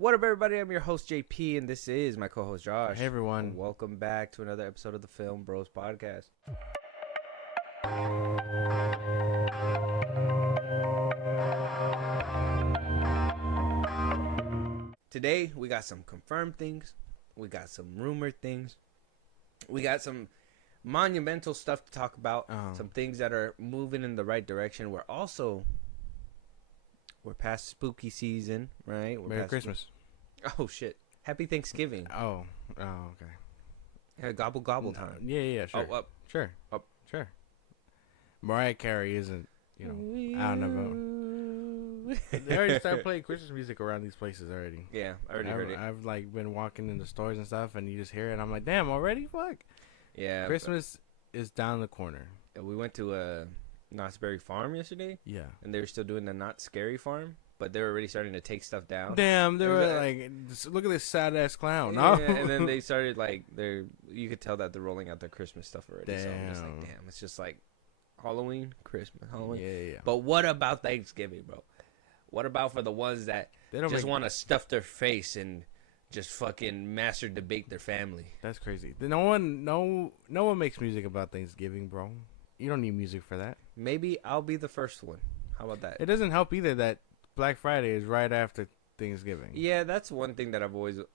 What up, everybody? I'm your host, JP, and this is my co-host, Josh. Hey, everyone. Welcome back to another episode of the FilmBros podcast. Today, we got some confirmed things. We got some rumored things. We got some monumental stuff to talk about. Some things that are moving in the right direction. We're past spooky season, right? Merry Christmas. Oh, shit. Happy Thanksgiving. Oh, okay. Yeah, gobble, gobble time. Yeah, sure. Oh, up. Sure. Up. Sure. Mariah Carey isn't, I don't know. They already start playing Christmas music around these places already. Yeah, I already heard it. I've, been walking in the stores and stuff, and you just hear it, and I'm like, damn, already? Fuck. Yeah. Christmas is down the corner. We went to Knott's Berry Farm yesterday. Yeah. And they were still doing the Not Scary Farm, but they were already starting to take stuff down. Damn, they were like, look at this sad-ass clown. Yeah, and then they started, you could tell that they're rolling out their Christmas stuff already. Damn. So I'm just like, damn, it's just like Halloween, Christmas, Halloween. Yeah. But what about Thanksgiving, bro? What about for the ones that just want to stuff their face and just fucking master debate their family? That's crazy. No one makes music about Thanksgiving, bro. You don't need music for that. If I'll be the first one. How about that? It doesn't help either that Black Friday is right after Thanksgiving. Yeah, that's one thing that I've always, if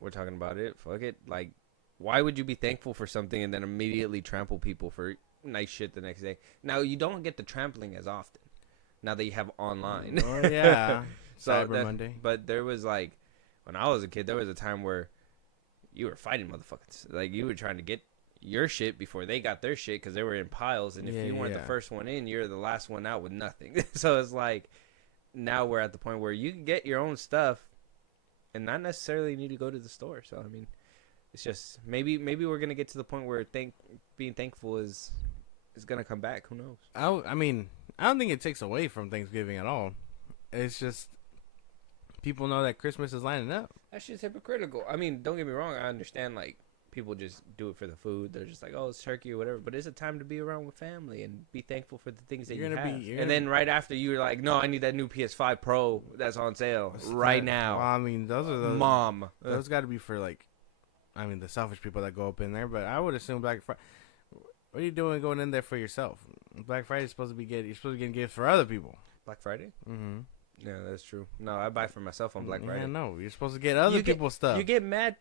we're talking about it, fuck it. Like, why would you be thankful for something and then immediately trample people for nice shit the next day? Now, you don't get the trampling as often now that you have online. Oh, yeah. Cyber Monday. But there was, when I was a kid, there was a time where you were fighting motherfuckers. Like, you were trying to get your shit before they got their shit because they were in piles, and if you weren't the first one in, you're the last one out with nothing. So it's like now we're at the point where you can get your own stuff and not necessarily need to go to the store. So I mean, it's just maybe we're gonna get to the point where being thankful is gonna come back. Who knows? I mean, I don't think it takes away from Thanksgiving at all. It's just people know that Christmas is lining up. That shit's hypocritical. I mean, don't get me wrong. I understand people just do it for the food. They're just like, oh, it's turkey or whatever. But it's a time to be around with family and be thankful for the things that you have. And then right after, you're like, no, I need that new PS5 Pro that's on sale right now. Well, I mean, those are those. Mom. Those got to be for, the selfish people that go up in there. But I would assume Black Friday. What are you doing going in there for yourself? Black Friday is supposed to be you're supposed to be getting gifts for other people. Black Friday? Mm-hmm. Yeah, that's true. No, I buy for myself on Black Friday. Yeah, no, you're supposed to get other people's stuff. You get mad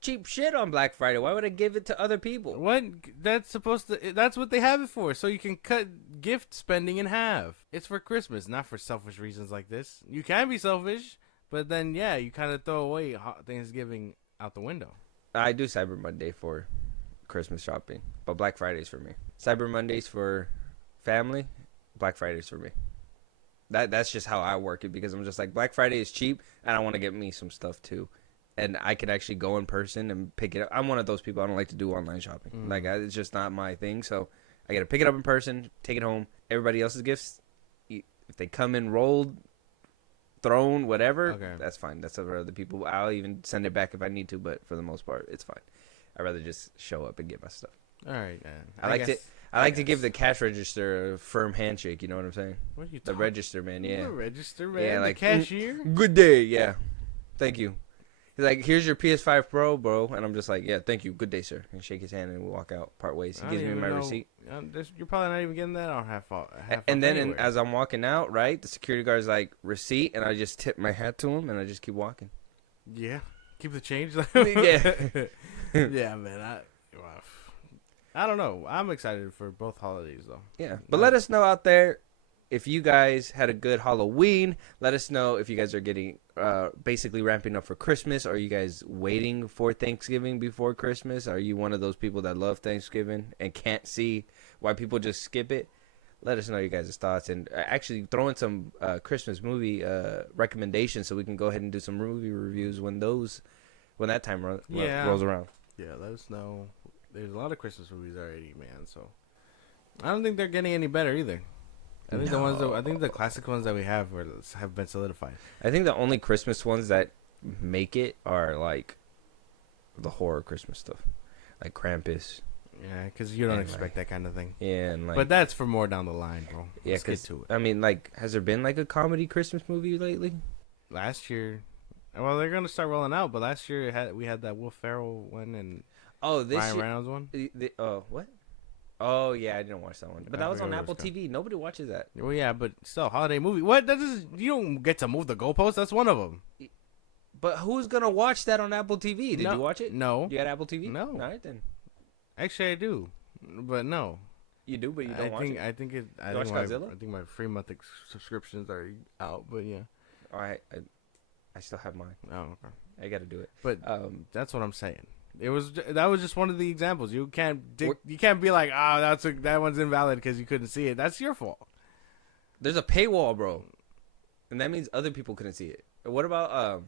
cheap shit on Black Friday. Why would I give it to other people? What? That's what they have it for, so you can cut gift spending in half. It's for Christmas, not for selfish reasons like this. You can be selfish, but then you kind of throw away Thanksgiving out the window. I do Cyber Monday for Christmas shopping, but Black Friday's for me. Cyber Monday's for family, Black Friday's for me. That's just how I work it, because I'm just like, Black Friday is cheap and I want to get me some stuff too. And I could actually go in person and pick it up. I'm one of those people. I don't like to do online shopping. It's just not my thing. So I got to pick it up in person, take it home. Everybody else's gifts, if they come in rolled, thrown, whatever, that's fine. That's for other people. I'll even send it back if I need to, but for the most part, it's fine. I'd rather just show up and get my stuff. All right, man. I like to give the cash register a firm handshake. You know what I'm saying? What are you the register man? Yeah, the register man. Yeah, the cashier. Good day. Yeah, thank you. He's like, here's your PS5 Pro, bro. And I'm just like, yeah, thank you. Good day, sir. And shake his hand and we walk out part ways. He gives me my receipt. You're probably not even getting that on half and then as I'm walking out, right, the security guard's like, receipt. And I just tip my hat to him and I just keep walking. Yeah. Keep the change. Yeah. Yeah, man. I don't know. I'm excited for both holidays, though. Yeah. But let us know out there if you guys had a good Halloween. Let us know if you guys are getting basically ramping up for Christmas. Are you guys waiting for Thanksgiving before Christmas? Are you one of those people that love Thanksgiving and can't see why people just skip it? Let us know your guys' thoughts, and actually throw in some Christmas movie recommendations so we can go ahead and do some movie reviews when that time rolls around. Yeah, let us know. There's a lot of Christmas movies already, man. So I don't think they're getting any better either. I think the classic ones that we have been solidified. I think the only Christmas ones that make it are like the horror Christmas stuff, like Krampus, Yeah, because you don't And, expect that kind of thing. Yeah, and like, But that's for more down the line, bro. yeah, Let's get because to it. I mean, like, has there been like a comedy Christmas movie lately? Last year, well, they're gonna start rolling out, but last year we had that Will Ferrell one and Oh, this Ryan year. Reynolds one. Oh, what? Oh yeah, I didn't watch that one, but I that was forget on what it Apple was called. TV. Nobody watches that. Well, yeah, but still, holiday movie. What? That is, you don't get to move the goalpost. That's one of them. But who's gonna watch that on Apple TV? Did No, you watch it? No, You got Apple TV? No. All right then. actually, I do, but no. You do, but you don't watch it. I think it. I You think watch Godzilla? I think my free month subscriptions are out, but yeah. All right, I still have mine. Oh, okay. I got to do it. But that's what I'm saying. That was just one of the examples. You can't you can't be like, that one's invalid because you couldn't see it. That's your fault. There's a paywall, bro, and that means other people couldn't see it. What about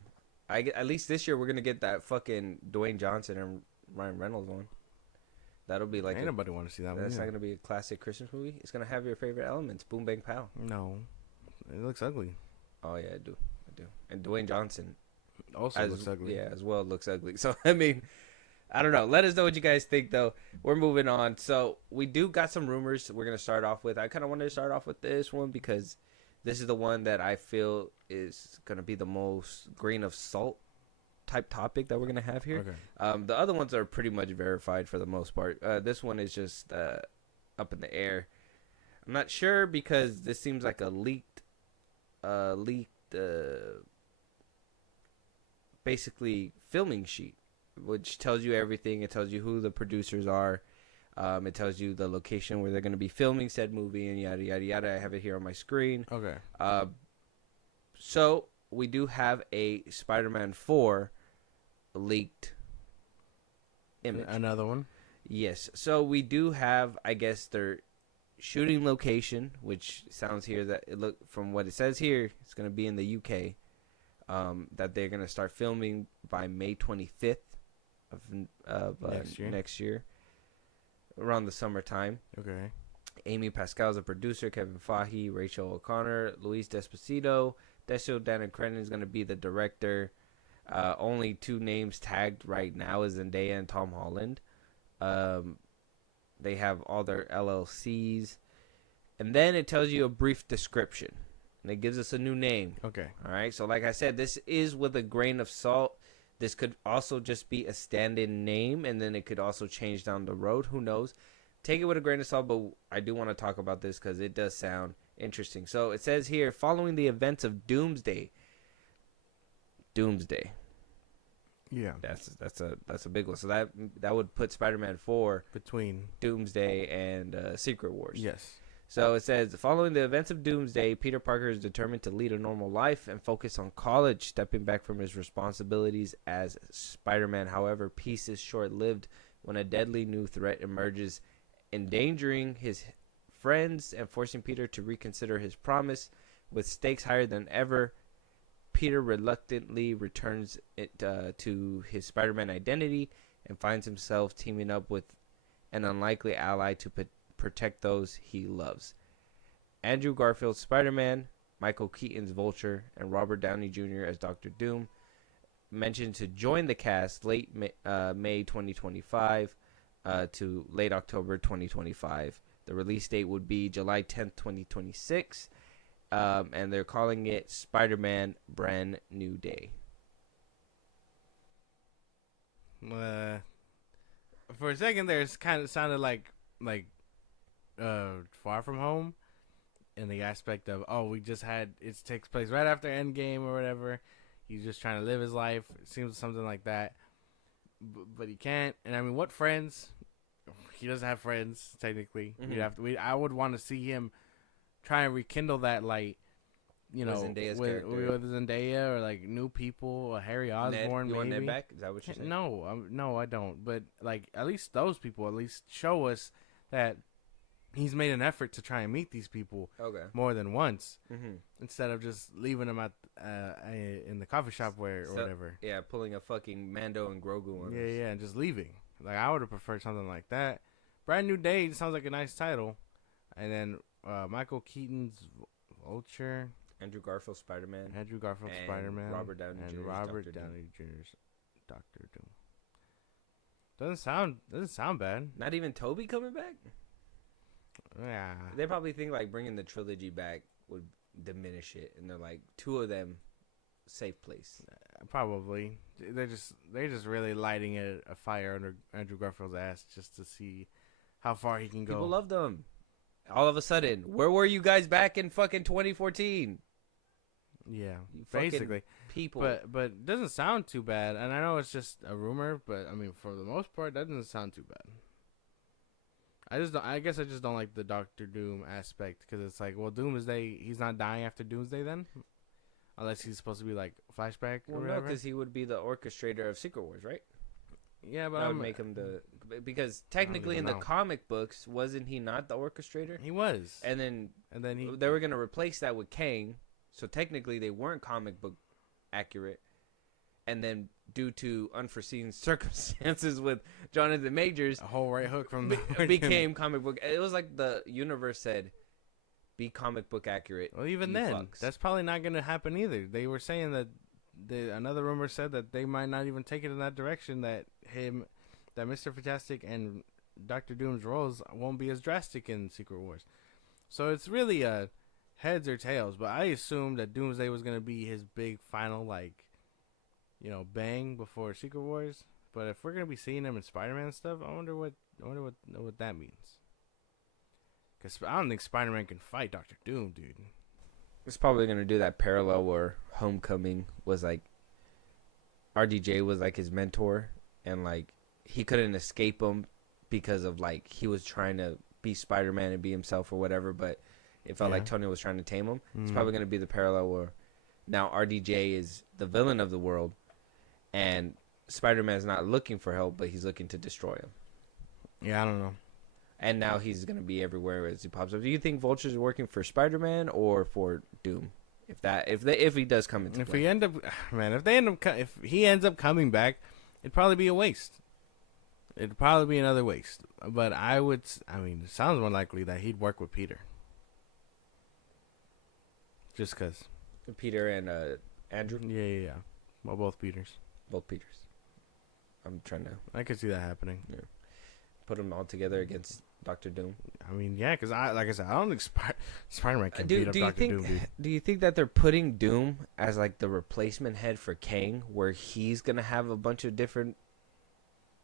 at least this year we're gonna get that fucking Dwayne Johnson and Ryan Reynolds one. That'll be like Ain't nobody want to see that one. that's either. not gonna be a classic Christmas movie. It's gonna have your favorite elements. Boom, bang, pow. No, it looks ugly. Oh yeah, I do. And Dwayne Johnson Also looks ugly. Yeah, as well looks ugly. So I mean, I don't know. Let us know what you guys think, though. We're moving on. So we do got some rumors we're going to start off with. I kind of wanted to start off with this one because this is the one that I feel is going to be the most grain of salt type topic that we're going to have here. Okay. The other ones are pretty much verified for the most part. This one is just up in the air. I'm not sure because this seems like a leaked basically filming sheet, which tells you everything. It tells you who the producers are. It tells you the location where they're going to be filming said movie and yada, yada, yada. I have it here on my screen. Okay. So we do have a Spider-Man 4 leaked image. Another one. Yes. So we do have, I guess, their shooting location, which sounds here that from what it says here, it's going to be in the UK. That they're gonna start filming by May 25th of next year, around the summertime. Okay. Amy Pascal is a producer. Kevin Feige, Rachel O'Connor, Luis Despacito, Decio Dana-Crennan is gonna be the director. Only two names tagged right now is Zendaya and Tom Holland. They have all their LLCs, and then it tells you a brief description. And it gives us a new name. Okay. All right. So, like I said, this is with a grain of salt. This could also just be a stand-in name, and then it could also change down the road. Who knows? Take it with a grain of salt, but I do want to talk about this because it does sound interesting. So, it says here, following the events of Doomsday. Doomsday. Yeah. That's a big one. So that would put Spider-Man 4 between Doomsday and Secret Wars. Yes. So it says, following the events of Doomsday, Peter Parker is determined to lead a normal life and focus on college, stepping back from his responsibilities as Spider-Man. However, peace is short-lived when a deadly new threat emerges, endangering his friends and forcing Peter to reconsider his promise. With stakes higher than ever, Peter reluctantly returns to his Spider-Man identity and finds himself teaming up with an unlikely ally to protect those he loves. Andrew Garfield's Spider-Man, Michael Keaton's Vulture, and Robert Downey Jr. as Dr. Doom mentioned to join the cast late May 2025 to late October 2025. The release date would be July 10th, 2026, and they're calling it Spider-Man Brand New Day. For a second there, it kind of sounded like Far From Home, in the aspect of it takes place right after Endgame or whatever. He's just trying to live his life. It seems something like that, but he can't. And I mean, what friends? He doesn't have friends technically. Mm-hmm. I would want to see him try and rekindle that light. You know, with Zendaya or like new people, Harry Osborn. You want maybe. Ned back? Is that what you're saying? No, I don't. But like, at least those people at least show us that he's made an effort to try and meet these people more than once, instead of just leaving them at in the coffee shop or whatever. Yeah, pulling a fucking Mando and Grogu on us. Yeah, and just leaving. Like, I would have preferred something like that. Brand New Day sounds like a nice title. And then Michael Keaton's Vulture. Andrew Garfield's Spider-Man. Spider-Man. Robert Downey Jr.'s Jr.'s Doctor Doom. Doesn't sound bad. Not even Toby coming back. Yeah. They probably think like bringing the trilogy back would diminish it, and they're like two of them, safe place. Probably. They're just really lighting a fire under Andrew Garfield's ass just to see how far he can go. People love them. All of a sudden, where were you guys back in fucking 2014? Yeah, You fucking basically. people. But it doesn't sound too bad, and I know it's just a rumor, but I mean, for the most part, that doesn't sound too bad. I guess I just don't like the Doctor Doom aspect because it's like, well, Doomsday, he's not dying after Doomsday then, unless he's supposed to be like flashback or well, no, whatever. because he would be the orchestrator of Secret Wars, right? Yeah, but That would make him because technically in even the know. comic books, wasn't he not the orchestrator? he was, And then he they were gonna replace that with Kang, so technically they weren't comic book accurate. And then due to unforeseen circumstances with Jonathan Majors, a whole right hook from the became comic book. It was like the universe said, "Be comic book accurate." Well, even you then, fucks. that's probably not going to happen either. They were saying that another rumor said that they might not even take it in that direction. That Mr. Fantastic and Doctor Doom's roles won't be as drastic in Secret Wars. So it's really heads or tails. But I assumed that Doomsday was going to be his big final bang before Secret Wars. But if we're going to be seeing him in Spider-Man stuff, I wonder what that means. Because I don't think Spider-Man can fight Doctor Doom, dude. It's probably gonna do that parallel where Homecoming was like RDJ was like his mentor, and like he couldn't escape him because of like he was trying to be Spider-Man and be himself or whatever, but it felt like Tony was trying to tame him. It's probably gonna be the parallel where now RDJ is the villain of the world, and Spider-Man's not looking for help, but he's looking to destroy him. Yeah, I don't know. And now he's gonna be everywhere as he pops up. Do you think Vulture's working for Spider-Man or for Doom? If he does come into If play. if he ends up coming back, it'd probably be a waste. It'd probably be another waste. But it sounds more likely that he'd work with Peter. Just cause. Peter and Andrew, Yeah. Well, both Peters. both Peters. I'm trying to I could see that happening. put them all together against Doctor Doom. I mean, yeah, because like I said, I don't think Spider-Man can beat up Doctor Doom, dude. Do you think that they're putting Doom as like the replacement head for Kang, where he's gonna have a bunch of different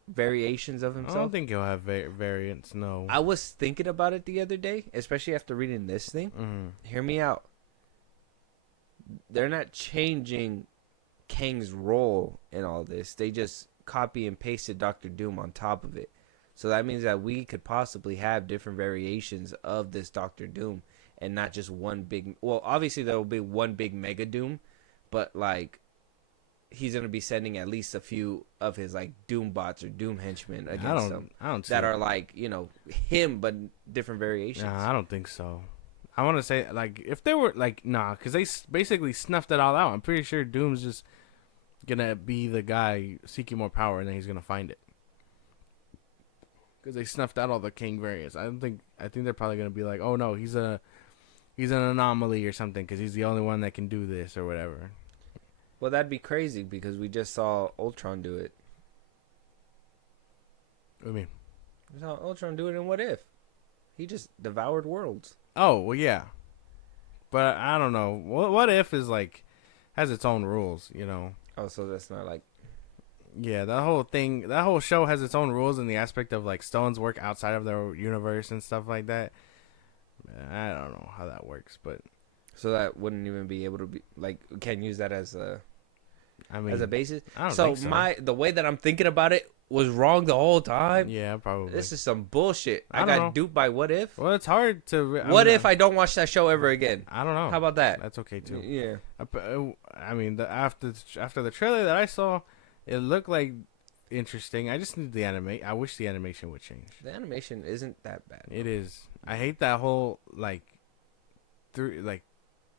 variations of himself? I don't think he'll have variants. No. I was thinking about it the other day, especially after reading this thing. Hear me out. They're not changing Kang's role in all this. They just copy and pasted Doctor Doom on top of it. So that means that we could possibly have different variations of this Doctor Doom and not just one big... Well, obviously there will be one big Mega Doom, but like he's going to be sending at least a few of his like Doom bots or Doom henchmen against them. I don't see that are like, him but different variations. Nah, I don't think so. I want to say, like, if they were, like, nah, because they basically snuffed it all out. I'm pretty sure Doom's just going to be the guy seeking more power, and then he's going to find it. Because they snuffed out all the King variants. I think they're probably going to be like, oh, no, he's an anomaly or something, because he's the only one that can do this or whatever. Well, that'd be crazy, because we just saw Ultron do it. What do you mean? We saw Ultron do it in What If. He just devoured worlds. Oh, well, yeah. But I don't know. What If is like has its own rules, Oh, so that's not like... Yeah, that whole show has its own rules in the aspect of like stones work outside of their universe and stuff like that. I don't know how that works, but So that wouldn't even be able to be like, can't use that as a basis. I don't So think so. the way that I'm thinking about it was wrong the whole time. Yeah, probably. This is some bullshit. I I don't got know. duped by What If. Well, it's hard to. What if I don't watch that show ever again? I don't know. How about that? That's okay too. Yeah. I mean, after the trailer that I saw, it looked like interesting. I just need the anime. I wish the animation would change. The animation isn't that bad. It is. I hate that whole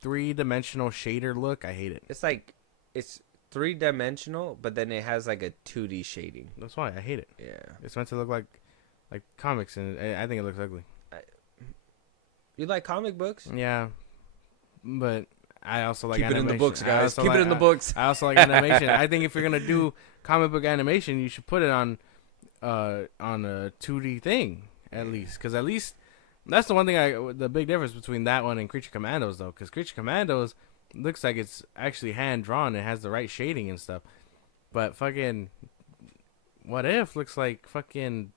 three-dimensional shader look. I hate it. It's 3-dimensional, but then it has like a 2D shading. That's why I hate it. Yeah. It's meant to look like comics, and I think it looks ugly. You like comic books? Yeah, but I also like Keep animation. it in the books, guys. Keep it in the I- books. I also like animation. I think if you're gonna do comic book animation, you should put it on on a 2D thing at least, because at least that's the one thing the big difference between that one and Creature Commandos though, because Creature Commandos looks like it's actually hand drawn. It has the right shading and stuff, but fucking What If looks like fucking.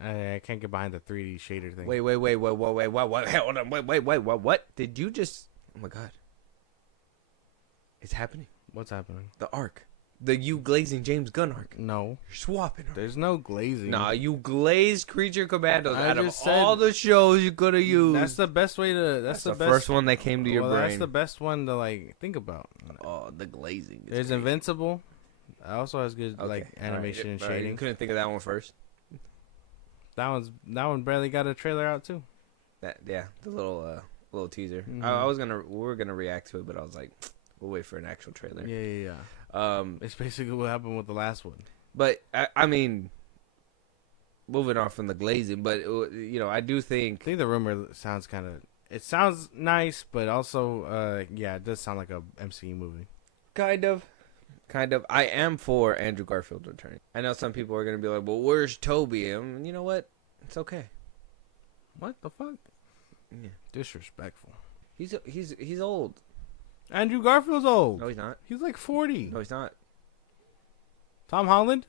I can't get behind the 3D shader thing. Wait, hold on, what? Did you just? Oh my god, it's happening. What's happening? The arc, the you glazing James Gunn arc. No, You're swapping them. there's no glazing. Nah, you glazed Creature Commandos I out of just said- all the shows you could have used. That's the best way to. That's the best, first one that came to your well, brain. That's the best one to like think about. Oh, the glazing. is There's great. Invincible. That also has good like Okay, all right, animation and all right, shading. You couldn't think of that one first. That one barely got a trailer out too. The little teaser. Mhm. We were gonna react to it, but I was like, we'll wait for an actual trailer. Yeah. It's basically what happened with the last one. But I mean, moving on from the glazing, but I do I think think the rumor sounds kind of. It sounds nice, but also, yeah, it does sound like a MCU movie. kind of. I am for Andrew Garfield returning. I know some people are gonna be like, "Well, where's Toby?" And you know what? It's okay. What the fuck? Yeah. Disrespectful. He's old. Andrew Garfield's old. No, he's not. He's like 40. No, he's not. Tom Holland,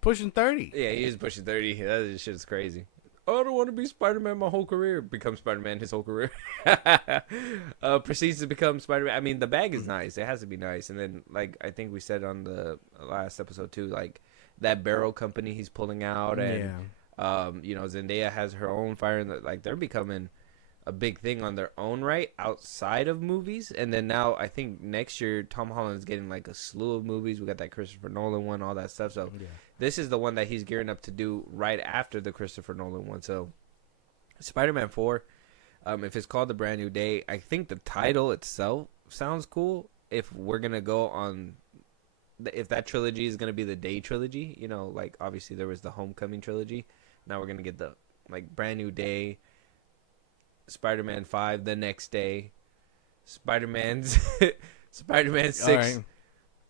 pushing 30. Yeah, he is pushing 30. That shit is crazy. I don't want to be Spider-Man my whole career. Become Spider-Man his whole career. Proceeds to become Spider-Man. I mean, the bag is nice. It has to be nice. And then, like, I think we said on the last episode, too, like, that barrel company he's pulling out. And, Zendaya has her own fire. And, like, they're becoming a big thing on their own right outside of movies. And then now, I think next year, Tom Holland's getting, like, a slew of movies. We got that Christopher Nolan one, all that stuff. So, this is the one that he's gearing up to do right after the Christopher Nolan one. So, Spider-Man 4, if it's called The Brand New Day, I think the title itself sounds cool. If we're going to go on, if that trilogy is going to be the Day trilogy, like, obviously there was the Homecoming trilogy. Now we're going to get the, like, Brand New Day, Spider-Man 5, The Next Day, Spider-Man 6. Right.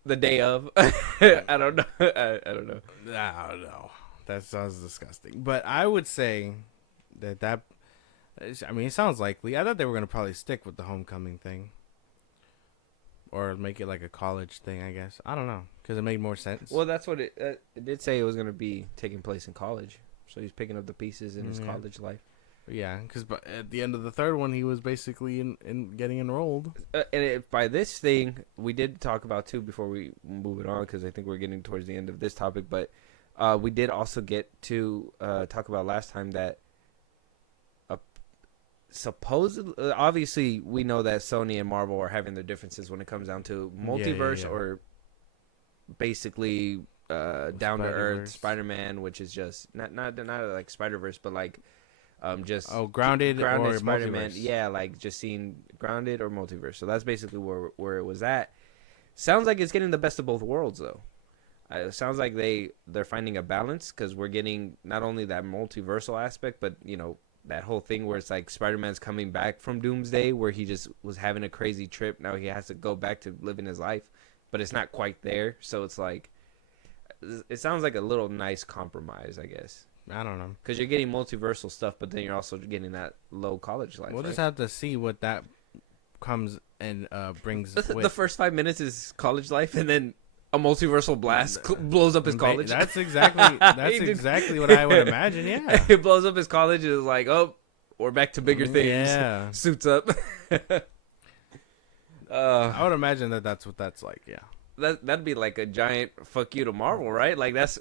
The day of. I don't know. I don't know. I don't know. That sounds disgusting. But I would say that I mean, it sounds likely. I thought they were going to probably stick with the Homecoming thing. Or make it like a college thing, I guess. I don't know. Because it made more sense. Well, that's what it did say. It was going to be taking place in college. So he's picking up the pieces in his college life. Yeah, because at the end of the third one, he was basically in getting enrolled. By this thing, we did talk about, too, before we move it on, because I think we're getting towards the end of this topic, but we did also get to talk about last time that supposedly, obviously, we know that Sony and Marvel are having their differences when it comes down to multiverse or basically down-to-earth Spider-Man, which is just not like Spider-Verse, but like just grounded or Spider-Man. multiverse. Yeah, like just seeing grounded or multiverse. So that's basically where it was at. Sounds like it's getting the best of both worlds, though. It sounds like they're finding a balance, because we're getting not only that multiversal aspect, but that whole thing where it's like Spider-Man's coming back from Doomsday, where he just was having a crazy trip. Now he has to go back to living his life, but it's not quite there. So it's like, it sounds like a little nice compromise, I guess. I don't know. Because you're getting multiversal stuff, but then you're also getting that low college life. We'll right? just have to see what that comes and brings with. The first 5 minutes is college life, and then a multiversal blast blows up his college. That's exactly what I would imagine, yeah. It blows up his college, and it's like, oh, we're back to bigger things. Yeah. Suits up. I would imagine that's what that's like, yeah. That'd be like a giant fuck you to Marvel, right? Like, that's,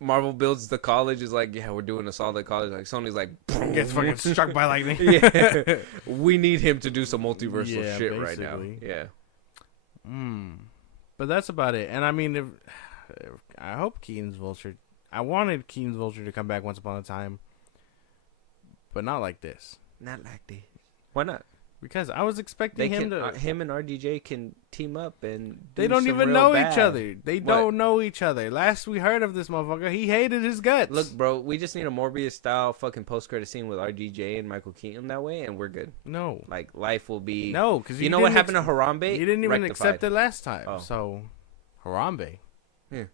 Marvel builds the college, is like, yeah, we're doing a solid college. Like, Sony's like, Gets fucking struck by lightning. Yeah. We need him to do some multiversal shit basically. right now. Yeah. But that's about it. And I mean, I hope Keaton's Vulture. I wanted Keaton's Vulture to come back once upon a time, but not like this. Not like this. Why not? Because I was expecting him and RDJ can team up, and they don't even know each other. They don't know each other. Last we heard of this motherfucker, he hated his guts. Look, bro, we just need a Morbius style fucking post credit scene with RDJ and Michael Keaton that way, and we're good. No, like, life will be because you know what happened to Harambe? He didn't even accept Rectified. it last time. So Harambe. Yeah,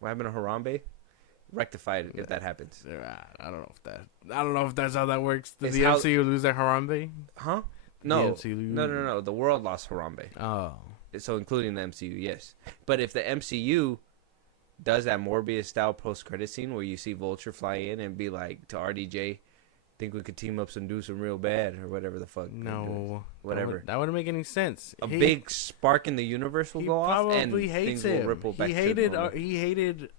what happened to Harambe? rectified if that happens. I don't know if that. I don't know if that's how that works. Did It's the how- MCU lose their Harambe? Huh? The No. MCU No. The world lost Harambe. Oh. So including the MCU, yes. But if the MCU does that Morbius style post credit scene where you see Vulture fly in and be like to RDJ, think we could team up and do some real bad or whatever the fuck. No. Whatever. That wouldn't make any sense. A big spark in the universe will go off and probably hates things will him. ripple back He to hated. normal. He hated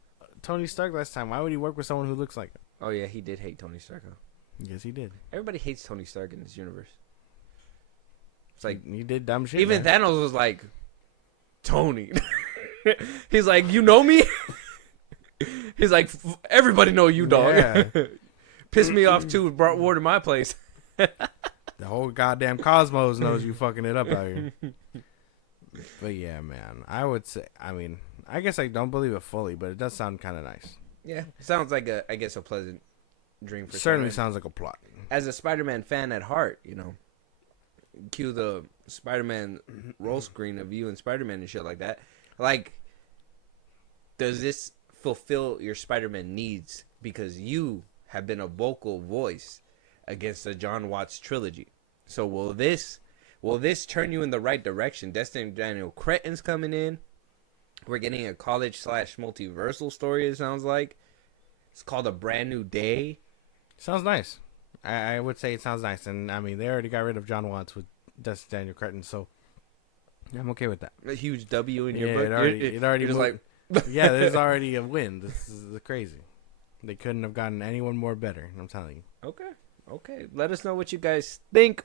Tony Stark last time. Why would he work with someone who looks like him? Oh yeah, he did hate Tony Stark. Huh? Yes, he did. Everybody hates Tony Stark in this universe. It's like He did dumb shit. even man. Thanos was like, Tony. He's like, you know me? He's like, everybody know you, dog. Yeah. Pissed me off too. Brought war to my place. The whole goddamn cosmos knows you fucking it up out here. But yeah, man, I would say. I mean, I guess I don't believe it fully, but it does sound kind of nice. Yeah, sounds like a pleasant dream for Certainly Spider-Man. sounds like a plot. As a Spider-Man fan at heart, cue the Spider-Man roll screen of you and Spider-Man and shit like that. Like, does this fulfill your Spider-Man needs because you have been a vocal voice against the John Watts trilogy? So will this turn you in the right direction? Destin Daniel Cretton's coming in. We're getting a college/multiversal story, it sounds like. It's called A Brand New Day. Sounds nice. I would say it sounds nice, and I mean they already got rid of John Watts with Destin Daniel Cretton, so I'm okay with that. A huge W in your Yeah, book. it already You're just moved. like, Yeah, there's already a win. This is crazy. They couldn't have gotten anyone more better. I'm telling you. Okay. Let us know what you guys think.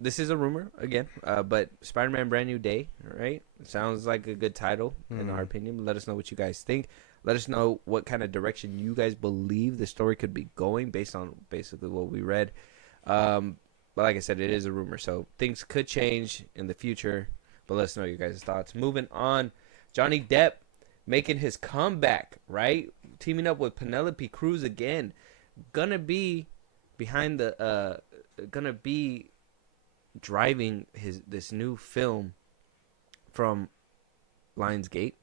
This is a rumor again, but Spider-Man Brand New Day, right? Sounds like a good title in our opinion. Let us know what you guys think. Let us know what kind of direction you guys believe the story could be going based on basically what we read. But like I said, it is a rumor, so things could change in the future. But let us know your guys' thoughts. Moving on, Johnny Depp making his comeback, right? Teaming up with Penelope Cruz again. Gonna be driving this new film from Lionsgate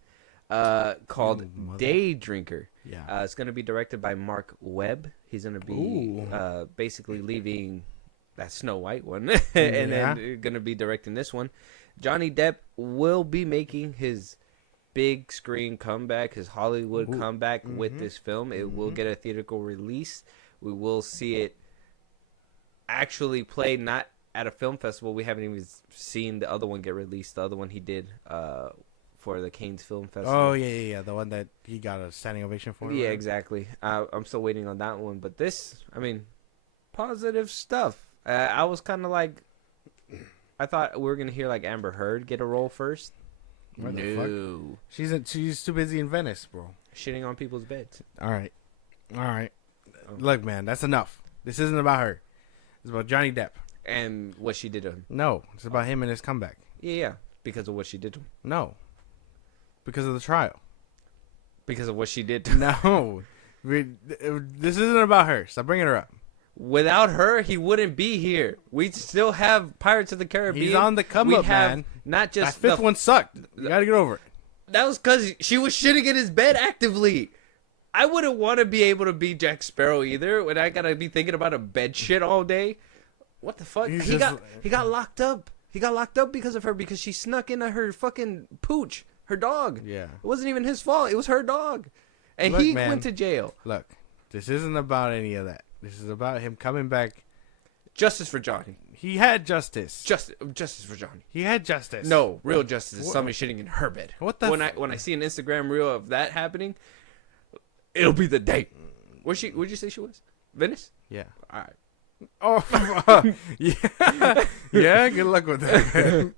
called Day Drinker. Yeah. It's going to be directed by Mark Webb. He's going to be basically leaving that Snow White one and then going to be directing this one. Johnny Depp will be making his big screen comeback, his Hollywood comeback with this film. It will get a theatrical release. We will see it actually played, not at a film festival. We haven't even seen the other one get released. The other one he did for the Cannes Film Festival. Oh yeah. The one that he got a standing ovation for. Yeah, right? exactly. I'm still waiting on that one. But this, I mean, positive stuff. I was kind of like, I thought we were gonna hear like Amber Heard get a role first. What the fuck? No, She's too busy in Venice, bro. shitting on people's beds. All right. Oh. Look, man, that's enough. This isn't about her. It's about Johnny Depp. And what she did to him. No, it's about him and his comeback. Yeah, because of what she did to him. No, because of the trial. Because of what she did to him. No, this isn't about her. Stop bringing her up. Without her, he wouldn't be here. We still have Pirates of the Caribbean. He's on the come we up, have man. Not That just fifth one sucked. You gotta get over it. That was because she was shitting in his bed actively. I wouldn't want to be able to be Jack Sparrow either when I gotta be thinking about a bed shit all day. What the fuck? He's He just- got locked up. He got locked up because of her, because she snuck into her fucking pooch, her dog. Yeah. It wasn't even his fault. It was her dog. And Look, he man. went to jail. Look, this isn't about any of that. This is about him coming back. Justice for Johnny. He had justice. Justice for Johnny. He had justice. No, real justice is What- somebody shitting in her bed. What the when I see an Instagram reel of that happening, it'll be the day. Where'd you say she was? Venice? Yeah. All right. Oh, yeah. Yeah, good luck with that.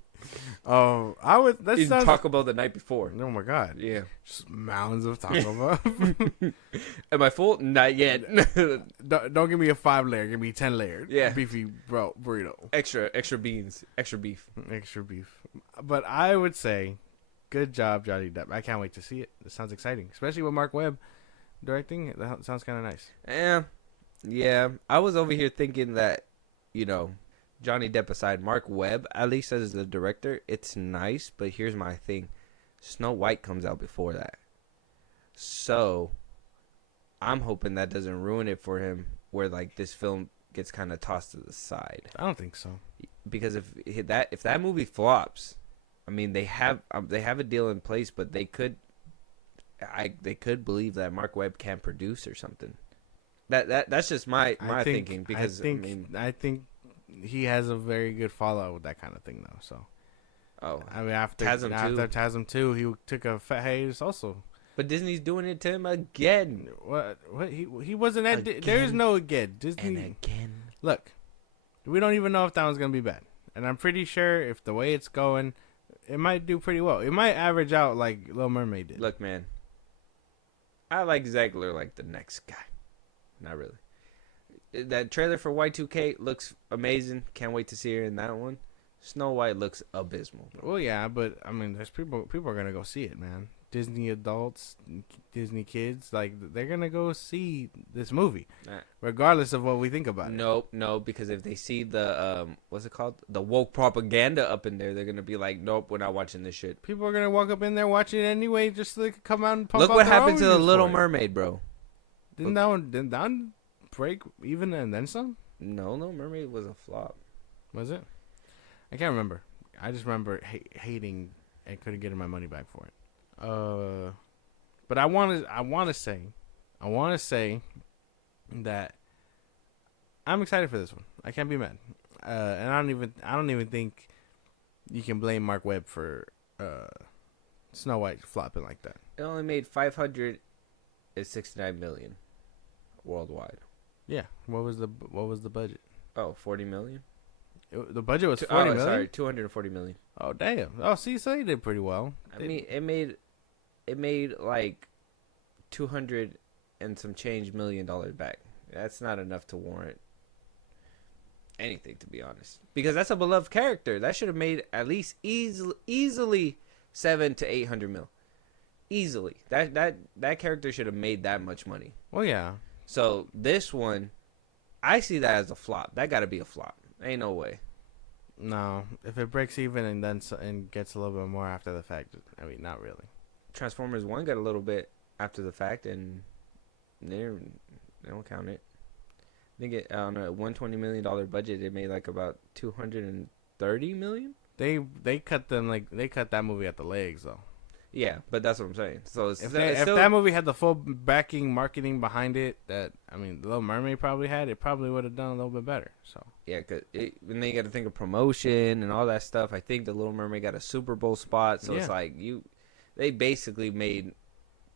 Oh, I would. That Eating sounds. Taco Bell the night before. Oh my god. Yeah. Just mounds of Taco Bell. Am I full? Not yet. Don't give me a 5-layer. Give me 10 layered. Yeah. Beefy burrito. extra beans, extra beef. Extra beef. But I would say, good job, Johnny Depp. I can't wait to see it. It sounds exciting, especially with Mark Webb directing. That sounds kind of nice. Yeah. I was over here thinking that, Johnny Depp aside, Mark Webb, at least as the director, it's nice. But here's my thing: Snow White comes out before that. So I'm hoping that doesn't ruin it for him, where like this film gets kind of tossed to the side. I don't think so. Because if that movie flops, I mean they have a deal in place, but they could believe that Mark Webb can't produce or something. That's just my thinking, because I think he has a very good fallout with that kind of thing though. So I mean after TASM 2, he took a fat hiatus also. But Disney's doing it to him again. What he wasn't at there's no again. Disney and again. Look, we don't even know if that one's gonna be bad, and I'm pretty sure if the way it's going, it might do pretty well. It might average out like Little Mermaid did. Look, man, I like Zegler like the next guy. Not really. That trailer for Y2K looks amazing. Can't wait to see her in that one. Snow White looks abysmal. Well, yeah, but I mean, there's people are gonna go see it, man. Disney adults, Disney kids, like they're gonna go see this movie, regardless of what we think about it. No, because if they see the what's it called, the woke propaganda up in there, they're gonna be like, nope, we're not watching this shit. People are gonna walk up in there watching it anyway, just so they could come out and pump Look out what their happened to own the reviews Little for it. Mermaid, bro. Didn't that one break even and then some? No, Mermaid was a flop. Was it? I can't remember. I just remember hating and couldn't get my money back for it. But I want to say that I'm excited for this one. I can't be mad. And I don't even think you can blame Mark Webb for Snow White flopping like that. It only made $569 million worldwide. Yeah. What was the budget? Oh, 40 million. The budget was 40 million. Sorry, 240 million. Oh damn. Oh, see, so they did pretty well. I mean, it made like 200 and some change $1 million back. That's not enough to warrant anything, to be honest, because that's a beloved character. That should have made at least easily 700 to 800 mil. Easily. That character should have made that much money. Well, yeah. So this one, I see that as a flop. That got to be a flop. Ain't no way. No, if it breaks even and gets a little bit more after the fact, I mean, not really. Transformers 1 got a little bit after the fact, and they don't count it. I think on a $120 million budget, it made like about $230 million. They cut that movie at the legs though. Yeah, but that's what I'm saying. So if that movie had the full backing marketing behind it, that I mean, The Little Mermaid probably had, it probably would have done a little bit better. So yeah, and then you got to think of promotion and all that stuff. I think The Little Mermaid got a Super Bowl spot, so it's like they basically made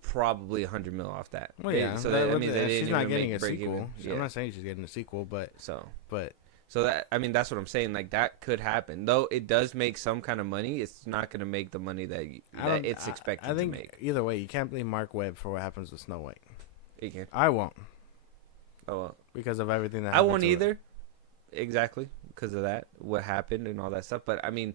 probably 100 mil off that. Well, yeah. So that means she's not getting a sequel. Yeah. I'm not saying she's getting a sequel, but So that, I mean, that's what I'm saying. Like, that could happen. Though it does make some kind of money, it's not going to make the money that it's expected to make. Either way, you can't blame Mark Webb for what happens with Snow White. You can. I won't. Oh, well. Because of everything that I happened won't to either. it. Exactly. Because of that. What happened and all that stuff. But, I mean,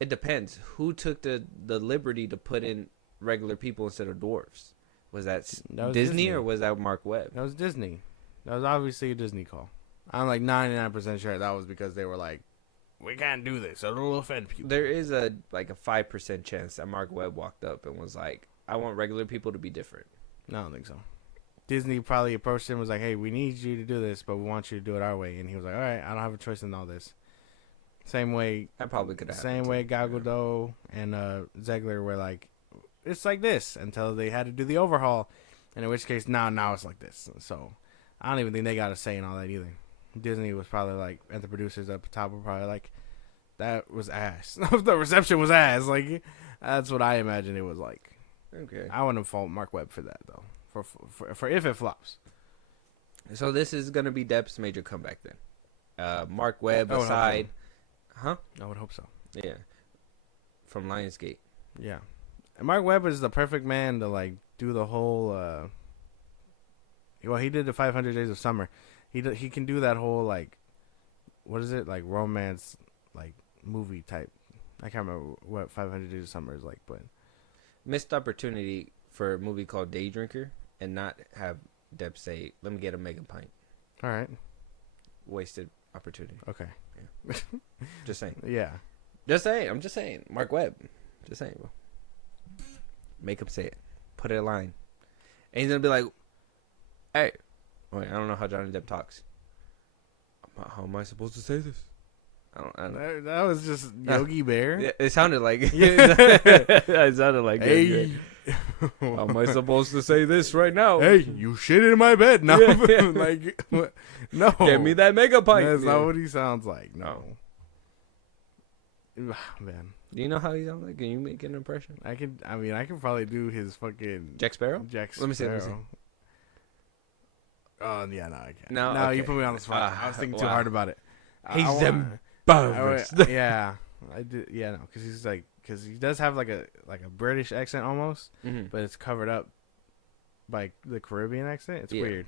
it depends. Who took the liberty to put in regular people instead of dwarves? Was that Disney or was that Mark Webb? That was Disney. That was obviously a Disney call. I'm like 99% sure that was because they were like, we can't do this. It'll offend people. There is a 5% chance that Mark Webb walked up and was like, I want regular people to be different. No, I don't think so. Disney probably approached him and was like, hey, we need you to do this, but we want you to do it our way. And he was like, all right, I don't have a choice in all this. Same way. That probably could happen. Same way Gal Gadot and Zegler were like, it's like this until they had to do the overhaul. And in which case, now it's like this. So I don't even think they got a say in all that either. Disney was probably like, and the producers up top were probably like, that was ass. The reception was ass. Like, that's what I imagine it was like. Okay. I wouldn't fault Mark Webb for that though. For if it flops. So this is gonna be Depp's major comeback then. Mark Webb aside, huh? I would hope so. Yeah. From Lionsgate. Yeah. And Mark Webb is the perfect man to like do the whole. Well, he did the 500 Days of Summer. He can do that whole like, what is it, like romance like movie type. I can't remember what 500 Days of Summer is like, but missed opportunity for a movie called Day Drinker and not have Depp say, "Let me get a mega pint." All right. Wasted opportunity. Okay. Yeah. Just saying. Yeah. Just saying. I'm just saying. Mark Webb. Just saying, bro. Make him say it. put a line, and he's gonna be like, "Hey, wait, I don't know how Johnny Depp talks. How am I supposed to say this? I don't. That was just Yogi Bear. Yeah, it sounded like Yeah. it sounded like Hey, how am I supposed to say this right now? hey, you shit in my bed now. Yeah. Like, what? No, Get me that mega pipe. that's Yeah. not what he sounds like. No, man. Do you know how he sounds like? Can you make an impression? I can probably do his fucking Jack Sparrow? Jack Let me see, let me see. Sparrow. Oh yeah, no, I can't. No? No, you Okay. put me on the spot. I was thinking too Wow. hard about it. He's I them want- Bowers. yeah, I did. Yeah, no, because he does have like a British accent almost, Mhm. but it's covered up by the Caribbean accent. It's Yeah. weird.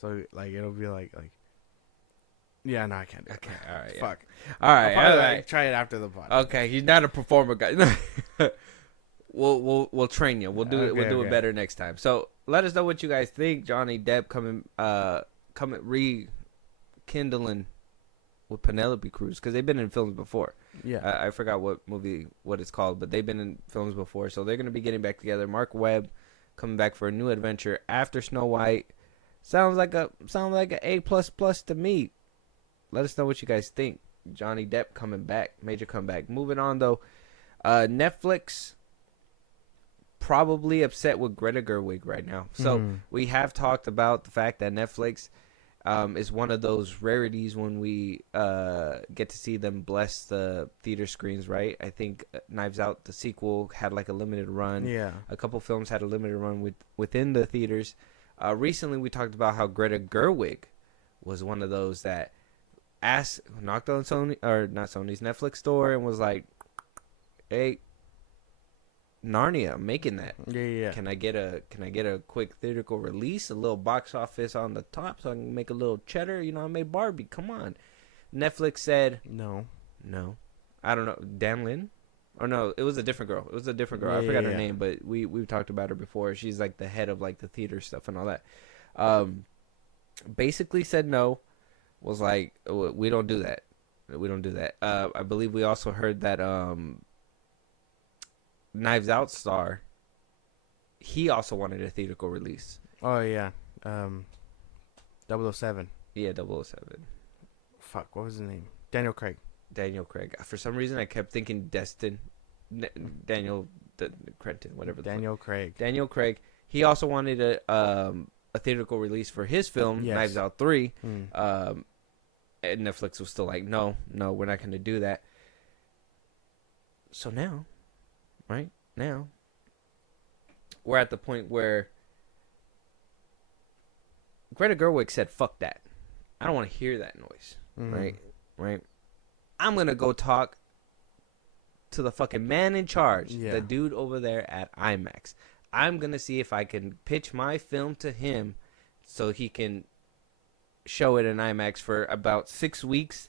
So like it'll be like. Yeah, no, I can't do it. Okay, all right. Fuck. All right, I'll probably, all like, right. try it after the pod. Okay, he's not a performer guy. We'll train you. We'll do it. We'll Okay, do okay. it better next time. So let us know what you guys think. Johnny Depp coming rekindling with Penelope Cruz, because they've been in films before. Yeah. I forgot what it's called, but they've been in films before, so they're gonna be getting back together. Mark Webb coming back for a new adventure after Snow White. Sounds like a A++ to me. Let us know what you guys think. Johnny Depp coming back, major comeback. Moving on though, Netflix probably upset with Greta Gerwig right now. So we have talked about the fact that Netflix is one of those rarities when we get to see them bless the theater screens, right? I think Knives Out, the sequel, had like a limited run. Yeah. A couple films had a limited run within the theaters. Recently, we talked about how Greta Gerwig was one of those that knocked on Sony's Netflix store and was like, "Hey, Narnia, I'm making that. Yeah. Can I get a quick theatrical release, a little box office on the top, so I can make a little cheddar? You know, I made Barbie. Come on." Netflix said No. no. I don't know. Dan Lin? Or no, it was a different girl. I forgot her name, but we've talked about her before. She's like the head of like the theater stuff and all that. Basically said no. Was like, we don't do that. We don't do that. I believe we also heard that Knives Out star, he also wanted a theatrical release. Oh yeah. 007. Yeah, 007. Fuck, what was his name? Daniel Craig. Daniel Craig. For some reason, I kept thinking Daniel Crenton, whatever. Daniel Craig. Daniel Craig. He also wanted a theatrical release for his film, Yes. Knives Out 3. Mm. And Netflix was still like, no, we're not going to do that. So now, right now, we're at the point where Greta Gerwig said, "Fuck that. I don't want to hear that noise." Mm. Right. I'm going to go talk to the fucking man in charge, Yeah. the dude over there at IMAX. I'm going to see if I can pitch my film to him so he can show it in IMAX for about 6 weeks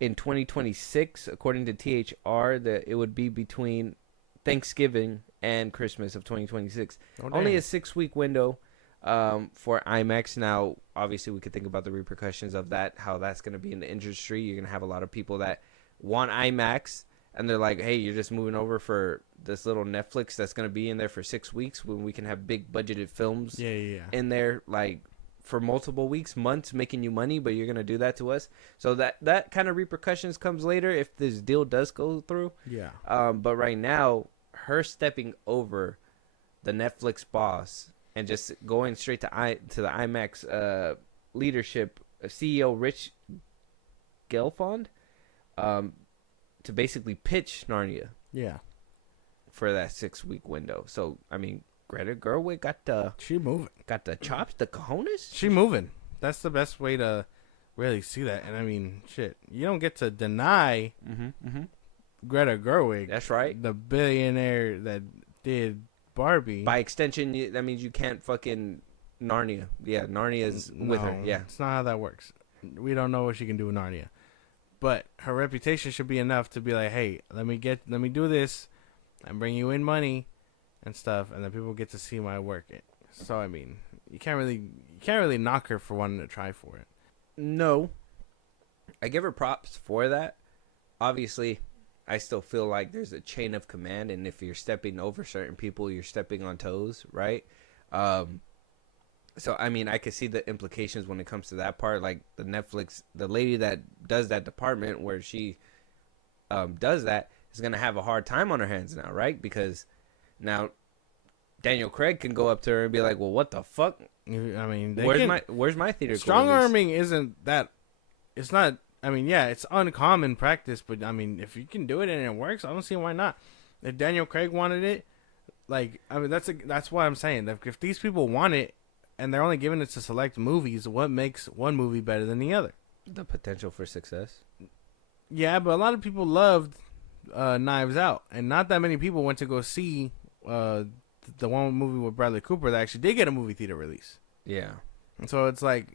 in 2026. According to THR, that it would be between Thanksgiving and Christmas of 2026. Oh, Only damn. a 6-week window for IMAX. Now, obviously, we could think about the repercussions of that, how that's going to be in the industry. You're going to have a lot of people that want IMAX, and they're like, hey, you're just moving over for this little Netflix that's going to be in there for 6 weeks when we can have big budgeted films Yeah. in there, like, for multiple weeks, months, making you money, but you're going to do that to us. So that kind of repercussions comes later if this deal does go through. Yeah. But right now, her stepping over the Netflix boss and just going straight to the IMAX leadership, CEO Rich Gelfond, to basically pitch Narnia Yeah. for that 6-week window. So I mean, Greta Gerwig got the chops, the cojones. She moving. That's the best way to really see that. And I mean, shit, you don't get to deny Greta Gerwig, That's right. the billionaire that did Barbie. By extension, that means you can't fucking Narnia. Yeah, Narnia's with her. Yeah. It's not how that works. We don't know what she can do with Narnia. But her reputation should be enough to be like, hey, let me do this and bring you in money and stuff, and then people get to see my work. So I mean, you can't really knock her for wanting to try for it. No, I give her props for that. Obviously, I still feel like there's a chain of command, and if you're stepping over certain people, you're stepping on toes, right? So I mean, I could see the implications when it comes to that part. Like the lady that does that department where she does that is gonna have a hard time on her hands now, right? Because now Daniel Craig can go up to her and be like, "Well, what the fuck? I mean, where's my theater? Strong arming isn't that. It's not. I mean, yeah, it's uncommon practice, but I mean, if you can do it and it works, I don't see why not. If Daniel Craig wanted it, like, I mean, that's what I'm saying. If these people want it and they're only giving it to select movies, what makes one movie better than the other? The potential for success. Yeah, but a lot of people loved Knives Out, and not that many people went to go see the one movie with Bradley Cooper that actually did get a movie theater release. Yeah. And so it's like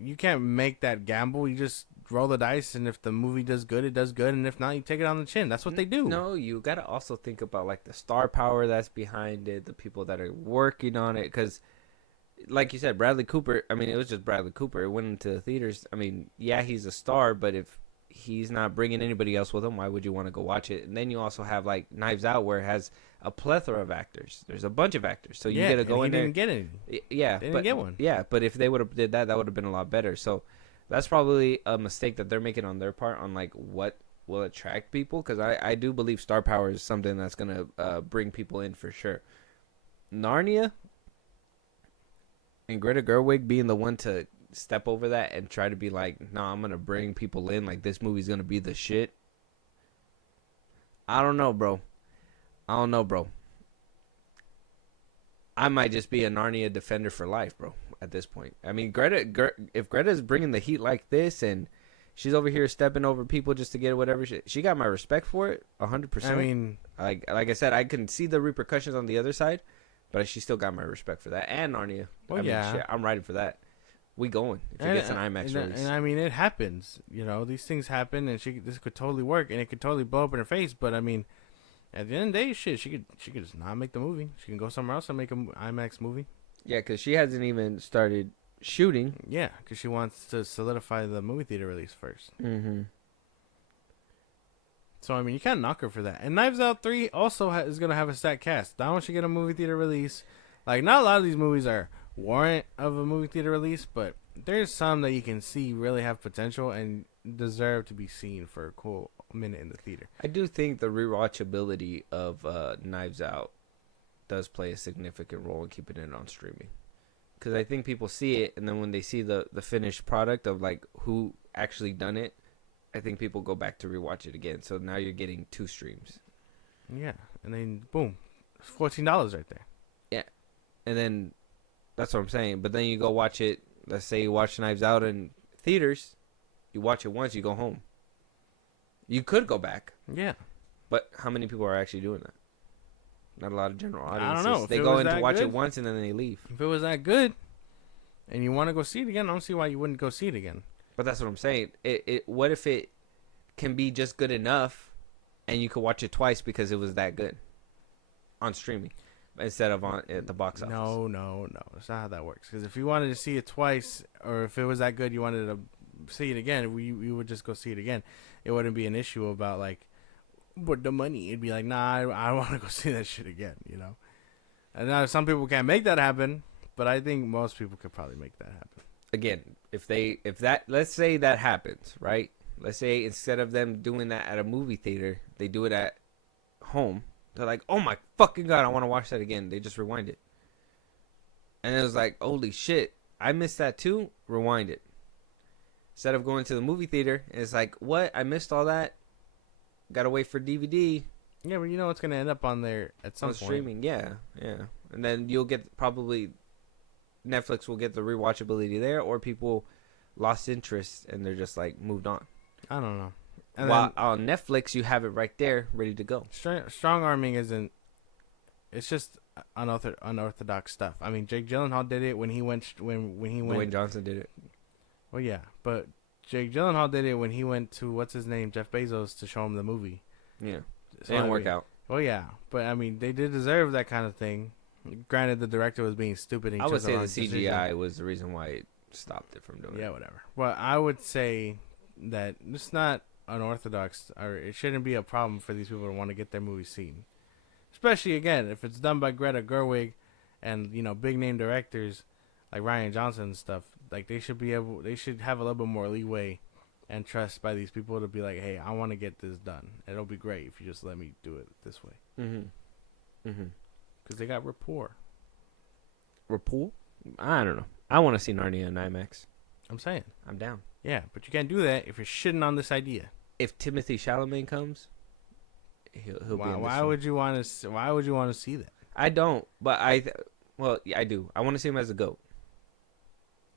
you can't make that gamble. You just roll the dice, and if the movie does good, it does good, and if not, you take it on the chin. That's what they do. No, you got to also think about like the star power that's behind it, the people that are working on it, because like you said, Bradley Cooper, I mean, it was just Bradley Cooper. It went into the theaters. I mean, yeah, he's a star, but if he's not bringing anybody else with him, why would you want to go watch it? And then you also have like Knives Out, where it has a plethora of actors. There's a bunch of actors, so you got to go in there. Didn't get any. Yeah, They didn't get one. Yeah, but if they would have did that, that would have been a lot better. So that's probably a mistake that they're making on their part on like what will attract people, because I do believe star power is something that's gonna bring people in for sure. Narnia and Greta Gerwig being the one to step over that and try to be like, no, I'm gonna bring people in, like this movie's gonna be the shit. I don't know, bro. I might just be a Narnia defender for life, bro, at this point. I mean, if Greta's bringing the heat like this and she's over here stepping over people just to get whatever she got my respect for it, 100%. I mean, like I said, I can see the repercussions on the other side, but she still got my respect for that. And Narnia. Well, I mean, yeah. shit, I'm riding for that. We going if it gets an IMAX release. And I mean, it happens. You know, these things happen, and this could totally work, and it could totally blow up in her face. But I mean, at the end of the day, shit, she could just not make the movie. She can go somewhere else and make an IMAX movie. Yeah, because she hasn't even started shooting. Yeah, because she wants to solidify the movie theater release first. Mm-hmm. So I mean, you can't knock her for that. And Knives Out 3 also is gonna have a stacked cast. That one should get a movie theater release. Like, not a lot of these movies are warrant of a movie theater release, but there's some that you can see really have potential and deserve to be seen for a cool minute in the theater. I do think the rewatchability of Knives Out does play a significant role in keeping it on streaming, because I think people see it, and then when they see the finished product of like who actually done it, I think people go back to rewatch it again. So now you're getting 2 streams. Yeah, and then boom, $14 right there. Yeah, and then that's what I'm saying. But then you go watch it. Let's say you watch Knives Out in theaters. You watch it once, you go home. You could go back. Yeah. But how many people are actually doing that? Not a lot of general audiences. I don't know. They go in to watch it once and then they leave. If it was that good and you want to go see it again, I don't see why you wouldn't go see it again. But that's what I'm saying. What if it can be just good enough and you could watch it twice because it was that good on streaming instead of at the box office? No. That's not how that works. Because if you wanted to see it twice, or if it was that good, you wanted to see it again, we would just go see it again. It wouldn't be an issue about like, but the money. It'd be like, nah, I want to go see that shit again, you know. And now some people can't make that happen, but I think most people could probably make that happen. Again, let's say that happens, right? Let's say instead of them doing that at a movie theater, they do it at home. They're like, oh my fucking God, I want to watch that again. They just rewind it. And it was like, holy shit, I missed that too? Rewind it. Instead of going to the movie theater, it's like, what? I missed all that? Gotta wait for DVD. Yeah, but you know it's going to end up on there at some point. Streaming, yeah. And then you'll get probably, Netflix will get the rewatchability there, or people lost interest and they're just like moved on. I don't know. And while on Netflix, you have it right there, ready to go. Strong arming isn't. It's just unorthodox stuff. I mean, Jake Gyllenhaal did it when he went. Dwayne Johnson did it. Well, yeah, but Jake Gyllenhaal did it when he went to what's his name, Jeff Bezos, to show him the movie. Yeah, so didn't work out. Well, yeah, but I mean, they did deserve that kind of thing. Granted, the director was being stupid. And I would say the CGI was the reason why it stopped it from doing it. Yeah, whatever. Well, I would say that it's not unorthodox, or it shouldn't be a problem for these people to want to get their movies seen. Especially again, if it's done by Greta Gerwig, and big name directors like Ryan Johnson and stuff. Like they should have a little bit more leeway and trust by these people to be like, hey, I want to get this done. It'll be great if you just let me do it this way. Because they got rapport. Rapport? I don't know. I want to see Narnia in IMAX. I'm saying. I'm down. Yeah, but you can't do that if you're shitting on this idea. If Timothée Chalamet comes, he'll be in this why film. would you want to? Why would you want to see that? I don't, but well, yeah, I do. I want to see him as a goat.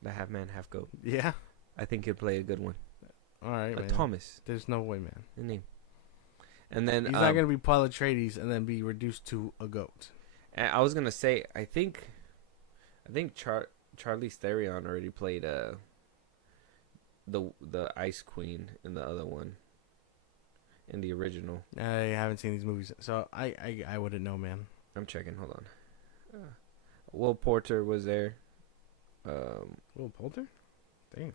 The half man, half goat. Yeah. I think he'll play a good one. All right, man. Thomas. There's no way, man. The name. And then he's not gonna be Paul Atreides and then be reduced to a goat. And I was gonna say, I think Charlize Theron already played the Ice Queen in the other one. In the original. I haven't seen these movies, so I wouldn't know, man. I'm checking. Hold on. Will Porter was there. Will Poulter? Dang.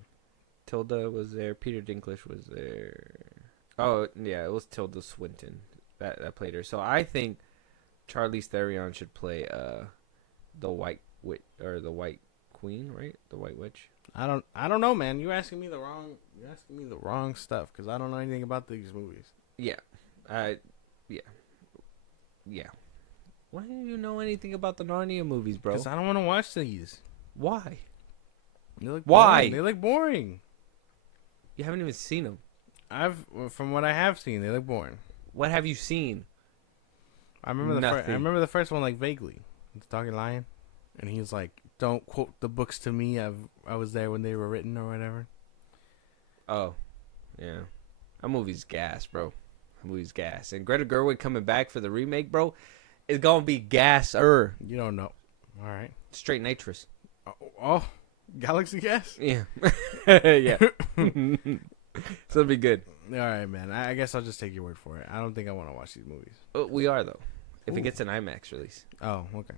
Tilda was there. Peter Dinklage was there. Oh yeah, it was Tilda Swinton that played her. So I think Charlize Theron should play the White Witch or the White Queen, right? The White Witch. I don't know, man. You're asking me the wrong stuff because I don't know anything about these movies. Yeah. Yeah. Why do you know anything about the Narnia movies, bro? Because I don't want to watch these. Why? They look Why? Boring. They look boring. You haven't even seen them. From what I have seen, they look boring. What have you seen? I remember the first one like vaguely. The Talking Lion, and he's like, "Don't quote the books to me. I was there when they were written or whatever." Oh, yeah. That movie's gas, bro. That movie's gas. And Greta Gerwig coming back for the remake, bro, is gonna be gasser. You don't know. All right. Straight nitrous. Oh, Galaxy Gas? Yeah. Yeah. So it'll be good. All right, man. I guess I'll just take your word for it. I don't think I want to watch these movies. We are, though. If Ooh. it gets an IMAX release. Oh, okay.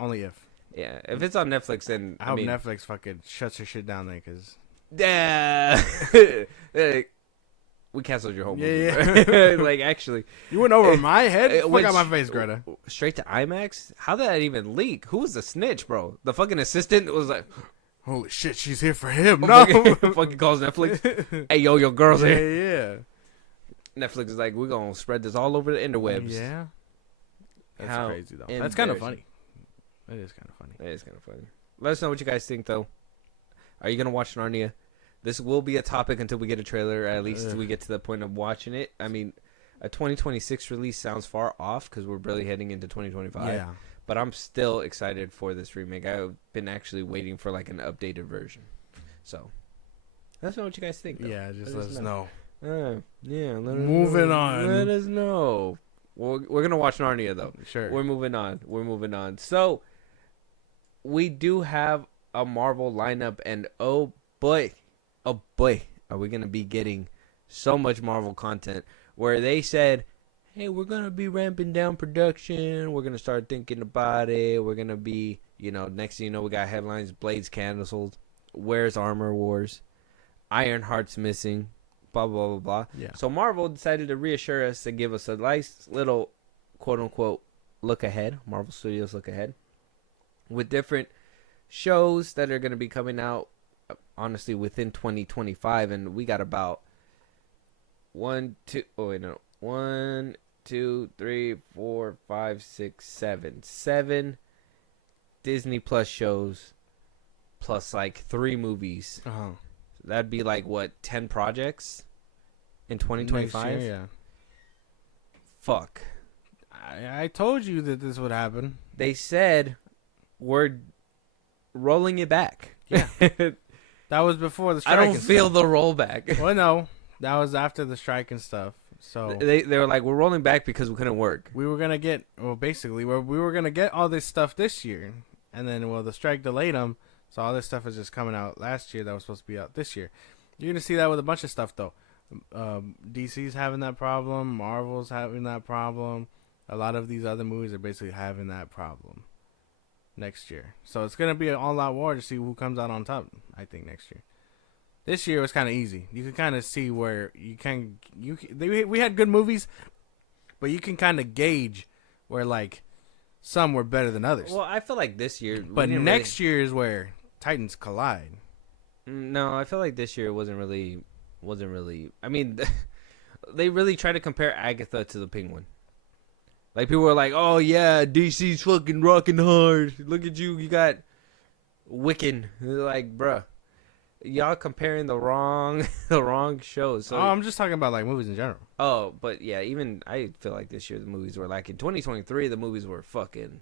Only if. Yeah. If it's on Netflix, then I hope Netflix fucking shuts her shit down there, because... Yeah. We canceled your whole movie. Yeah. Like, actually. You went over my head? Fuck out my face, Greta. Straight to IMAX? How did that even leak? Who was the snitch, bro? The fucking assistant was like... Holy shit, she's here for him. No. Fucking calls Netflix. Hey, yo, your girl's here. Yeah. Netflix is like, we're going to spread this all over the interwebs. Yeah. That's How crazy, though. That's kind of funny. That is kind of funny. It is kind of funny. Let us know what you guys think, though. Are you going to watch Narnia? This will be a topic until we get a trailer, at least until we get to the point of watching it. I mean, a 2026 release sounds far off because we're barely heading into 2025. Yeah. But I'm still excited for this remake. I've been actually waiting for like an updated version. So, let us know what you guys think, though. Yeah, just let us know. Yeah. Moving on. Let us know. We're going to watch Narnia, though. Sure. We're moving on. So, we do have a Marvel lineup, and oh boy, are we going to be getting so much Marvel content where they said, hey, we're going to be ramping down production. We're going to start thinking about it. We're going to be, next thing you know, we got headlines, Blade's canceled. Where's Armor Wars? Ironheart's missing. Blah, blah, blah, blah. Yeah. So Marvel decided to reassure us and give us a nice little, quote-unquote, look ahead. Marvel Studios look ahead. With different shows that are going to be coming out, honestly, within 2025. And we got about 1, 2, 3, 4, 5, 6, 7 Disney Plus shows plus like 3 movies. Uh-huh. That'd be like what, 10 projects in 2025? Year, yeah. Fuck. I told you that this would happen. They said we're rolling it back. Yeah. That was before the strike. I don't feel the rollback. Well, no. That was after the strike and stuff. So they were like, we're rolling back because we couldn't work. We were gonna get we were gonna get all this stuff this year, and then the strike delayed them, so all this stuff is just coming out last year that was supposed to be out this year. You're gonna see that with a bunch of stuff though. DC's having that problem, Marvel's having that problem. A lot of these other movies are basically having that problem next year. So it's gonna be an all-out war to see who comes out on top. I think next year. This year was kind of easy. You can kind of see where we had good movies, but you can kind of gauge where like some were better than others. Well, I feel like this year, but next year is where Titans collide. No, I feel like this year wasn't really. I mean, they really try to compare Agatha to the Penguin. Like people were like, "Oh yeah, DC's fucking rocking hard. Look at you, you got Wiccan." Like, bruh, y'all comparing the wrong shows. So, I'm just talking about like movies in general. Oh, but yeah, even I feel like this year the movies were lacking. 2023, the movies were fucking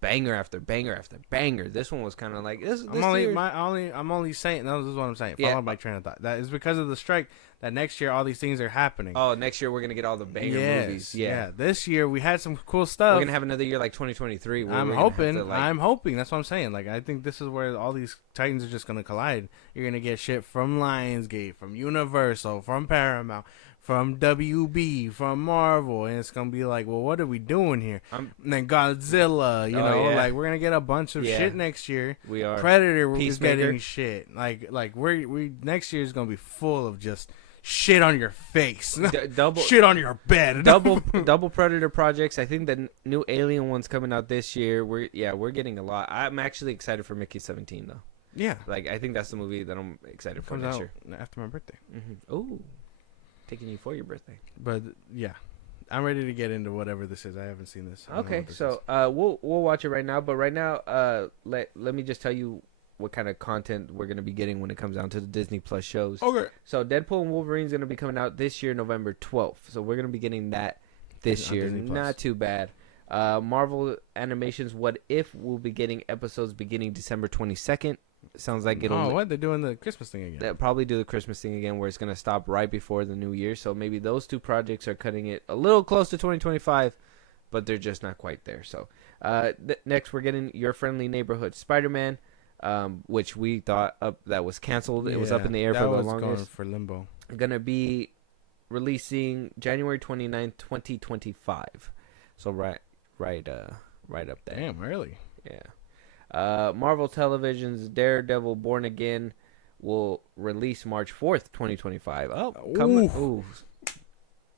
banger after banger after banger. This one was kind of like this. I'm only saying. No, this is what I'm saying. Follow my train of thought. That is because of the strike. That next year all these things are happening. Oh, next year we're gonna get all the banger movies. Yeah. This year we had some cool stuff. We're gonna have another year like 2023. I'm hoping. I'm hoping. That's what I'm saying. Like I think this is where all these Titans are just gonna collide. You're gonna get shit from Lionsgate, from Universal, from Paramount, from WB, from Marvel, and it's gonna be like, well, what are we doing here? And then Godzilla, like we're gonna get a bunch of shit next year. We are. Predator is getting shit. Like we next year is gonna be full of just shit on your face, double shit on your bed, double Predator projects. I think the new Alien one's coming out this year. We're getting a lot. I'm actually excited for Mickey 17 though. Yeah, like I think that's the movie that I'm excited for next year after my birthday. Oh. Taking you for your birthday. But yeah, I'm ready to get into whatever this is. I haven't seen this. Okay, so we'll watch it right now. But right now, let me just tell you what kind of content we're gonna be getting when it comes down to the Disney Plus shows. Okay. So Deadpool and Wolverine's gonna be coming out this year, November 12th. So we're gonna be getting that this year. Not too bad. Marvel Animations What If will be getting episodes beginning December 22nd. Sounds like it'll. Oh, what? They're doing the Christmas thing again. They'll probably do the Christmas thing again, where it's gonna stop right before the new year. So maybe those two projects are cutting it a little close to 2025, but they're just not quite there. So next, we're getting Your Friendly Neighborhood Spider-Man, which we thought that was canceled. It was up in the air for the longest. Going for limbo. Gonna be releasing January 29th, 2025. So right up there. Damn, early. Yeah. Marvel Television's Daredevil Born Again will release March 4th, 2025. Oh, coming. Ooh.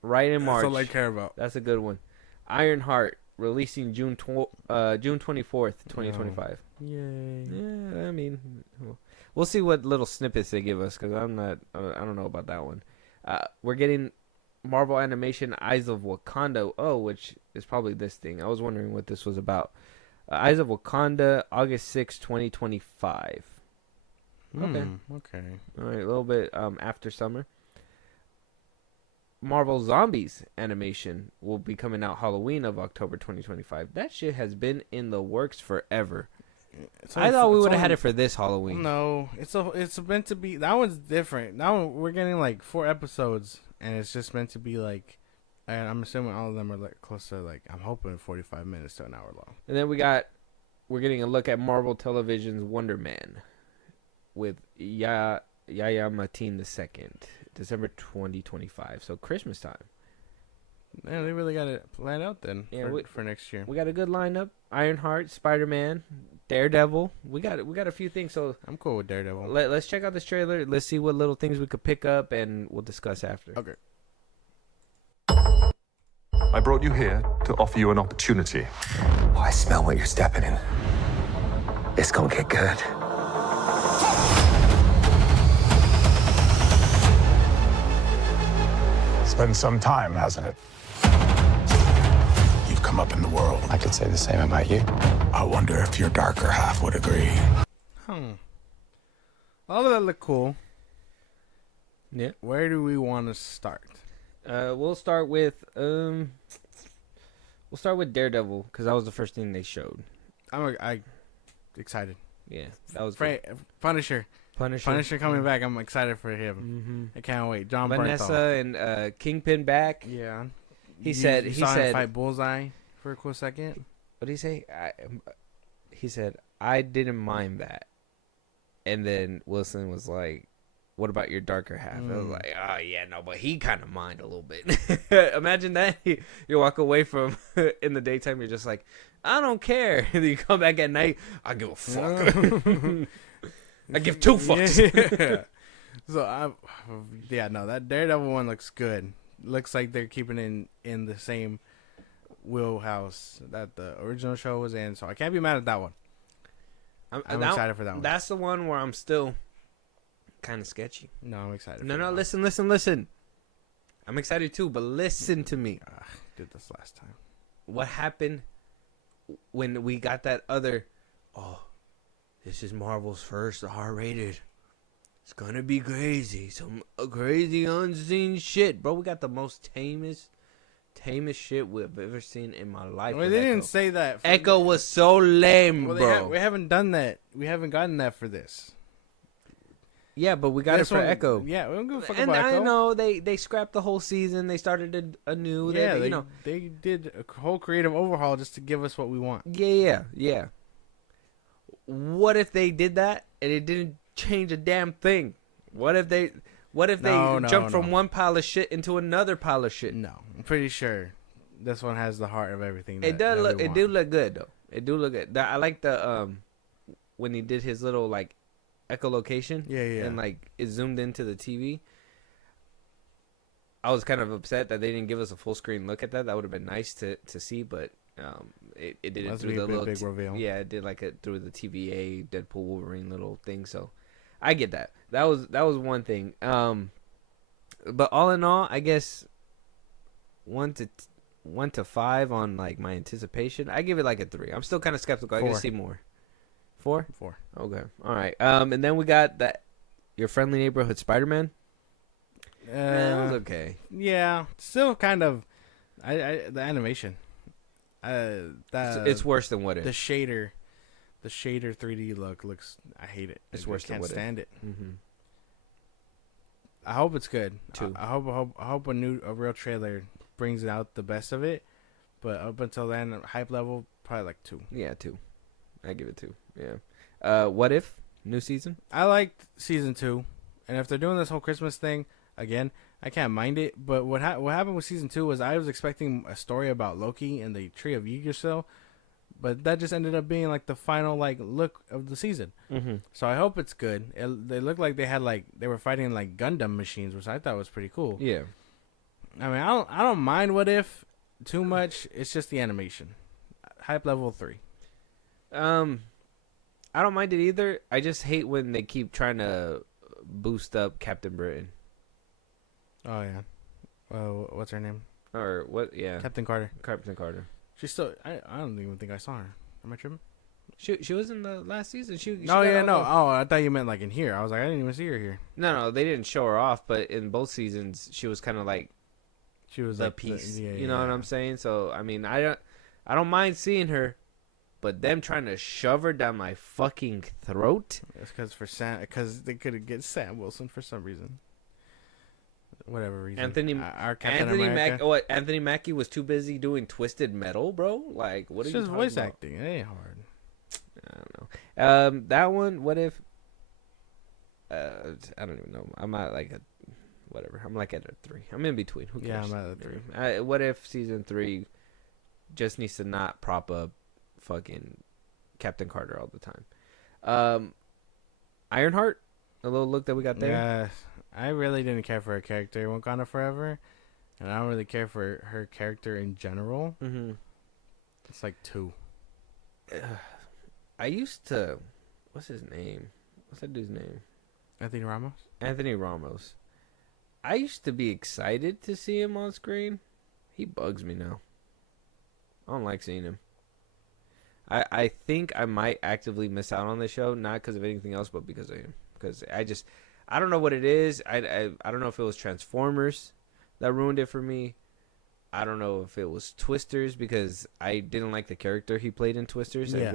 Right in March. That's all I care about. That's a good one. Ironheart releasing June 24th, 2025. Yay. Yeah, I mean, we'll see what little snippets they give us, because I don't know about that one. We're getting Marvel Animation Eyes of Wakanda, which is probably this thing. I was wondering what this was about. Eyes of Wakanda, August 6, 2025. Okay. Okay. All right, a little bit after summer. Marvel Zombies animation will be coming out Halloween of October 2025. That shit has been in the works forever. I thought we would have had it for this Halloween. No, it's meant to be. That one's different. Now we're getting like 4 episodes, and it's just meant to be like. And I'm assuming all of them are like close to like I'm hoping 45 minutes to an hour long. And then we're getting a look at Marvel Television's Wonder Man with Yahya Mateen II, December 2025. So Christmas time. Man, they really got it planned out then for next year. We got a good lineup: Ironheart, Spider-Man, Daredevil. We got a few things. So I'm cool with Daredevil. Let's check out this trailer. Let's see what little things we could pick up, and we'll discuss after. Okay. I brought you here to offer you an opportunity. Oh, I smell what you're stepping in. It's gonna get good. It's been some time, hasn't it? You've come up in the world. I could say the same about you. I wonder if your darker half would agree. All of that look cool. Yeah. Where do we want to start? We'll start with Daredevil, because that was the first thing they showed. I'm excited. Yeah, that was Punisher coming back. I'm excited for him. I can't wait. John Vanessa Bernthal. And Kingpin back. Yeah. He said him fight Bullseye for a cool second. What did he say? He said, I didn't mind that. And then Wilson was like, what about your darker half? I was like, oh, yeah, no, but he kind of mind a little bit. Imagine that. You walk away from, in the daytime, you're just like, I don't care. And then you come back at night, I give a fuck. I give 2 fucks. Yeah. That Daredevil one looks good. Looks like they're keeping in the same wheelhouse that the original show was in, so I can't be mad at that one. I'm excited for that one. That's the one where I'm still kind of sketchy. No, I'm excited. No, listen. I'm excited too, but listen to me. Did this last time. What happened when we got that other? Oh, this is Marvel's first R-rated. It's gonna be crazy, some crazy unseen shit, bro. We got the most tamest shit we've ever seen in my life. Well, they didn't say that. Echo was so lame, bro. We haven't done that. We haven't gotten that for this. Yeah, but we got it for Echo. Yeah, we don't give a fuck and about Echo. I know they scrapped the whole season. They started anew. Yeah, they did a whole creative overhaul just to give us what we want. Yeah. What if they did that and it didn't change a damn thing? What if they jumped from one pile of shit into another pile of shit? No, I'm pretty sure this one has the heart of everything. It does look. It do look good though. It do look good. I like the when he did his little like echolocation. Yeah. And like it zoomed into the TV. I was kind of upset that they didn't give us a full screen look at that. That would have been nice to see, but it did it through the little big reveal. Yeah, it did like it through the TVA Deadpool Wolverine little thing. So I get that. That was one thing. But all in all, I guess 1 to 5 on like my anticipation. I give it like a 3. I'm still kind of skeptical. 4. I can see more. 4? 4. Okay. All right. And then we got that Your Friendly Neighborhood Spider-Man. It was okay. Yeah, still kind of. The animation. It's worse than What If. The shader 3D look looks. I hate it. It's worse than What If. I can't stand it. Mm-hmm. I hope it's good. Too. I hope a real trailer brings out the best of it. But up until then, hype level probably like 2. Yeah, 2. I give it 2. Yeah. What If new season? I liked season 2, and if they're doing this whole Christmas thing again, I can't mind it. But what happened with season 2 was I was expecting a story about Loki and the Tree of Yggdrasil, but that just ended up being like the final like look of the season. Mm-hmm. So I hope it's good. They looked like they were fighting like Gundam machines, which I thought was pretty cool. Yeah. I mean, I don't mind What If too much. It's just the animation. Hype level 3. I don't mind it either. I just hate when they keep trying to boost up Captain Britain. Oh yeah. What's her name? Or what? Yeah. Captain Carter. Captain Carter. She's still. I don't even think I saw her. Am I tripping? She was in the last season. No. Oh, I thought you meant like in here. I was like, I didn't even see her here. No, they didn't show her off, but in both seasons, she was kind of like she was the like piece. You know what I'm saying? So I mean, I don't mind seeing her, but them trying to shove her down my fucking throat. It's because they couldn't get Sam Wilson for some reason. Whatever reason. Anthony Mackie was too busy doing Twisted Metal, bro. Like, what it's are you just talking voice about? acting. It ain't hard. I don't know. That one. What if? I don't even know. I'm at like a whatever. I'm like at a 3. I'm in between. Who cares? Yeah, I'm at a 3. What if season 3 just needs to not prop up fucking Captain Carter all the time? Ironheart, a little look that we got there. Yeah, I really didn't care for her character in Wakanda Forever, and I don't really care for her character in general. Mm-hmm. It's like 2. I used to. What's his name? What's that dude's name? Anthony Ramos. Anthony Ramos. I used to be excited to see him on screen. He bugs me now. I don't like seeing him. I think I might actively miss out on the show, not because of anything else, but because of him. Because I don't know what it is. I don't know if it was Transformers that ruined it for me. I don't know if it was Twisters, because I didn't like the character he played in Twisters. Yeah.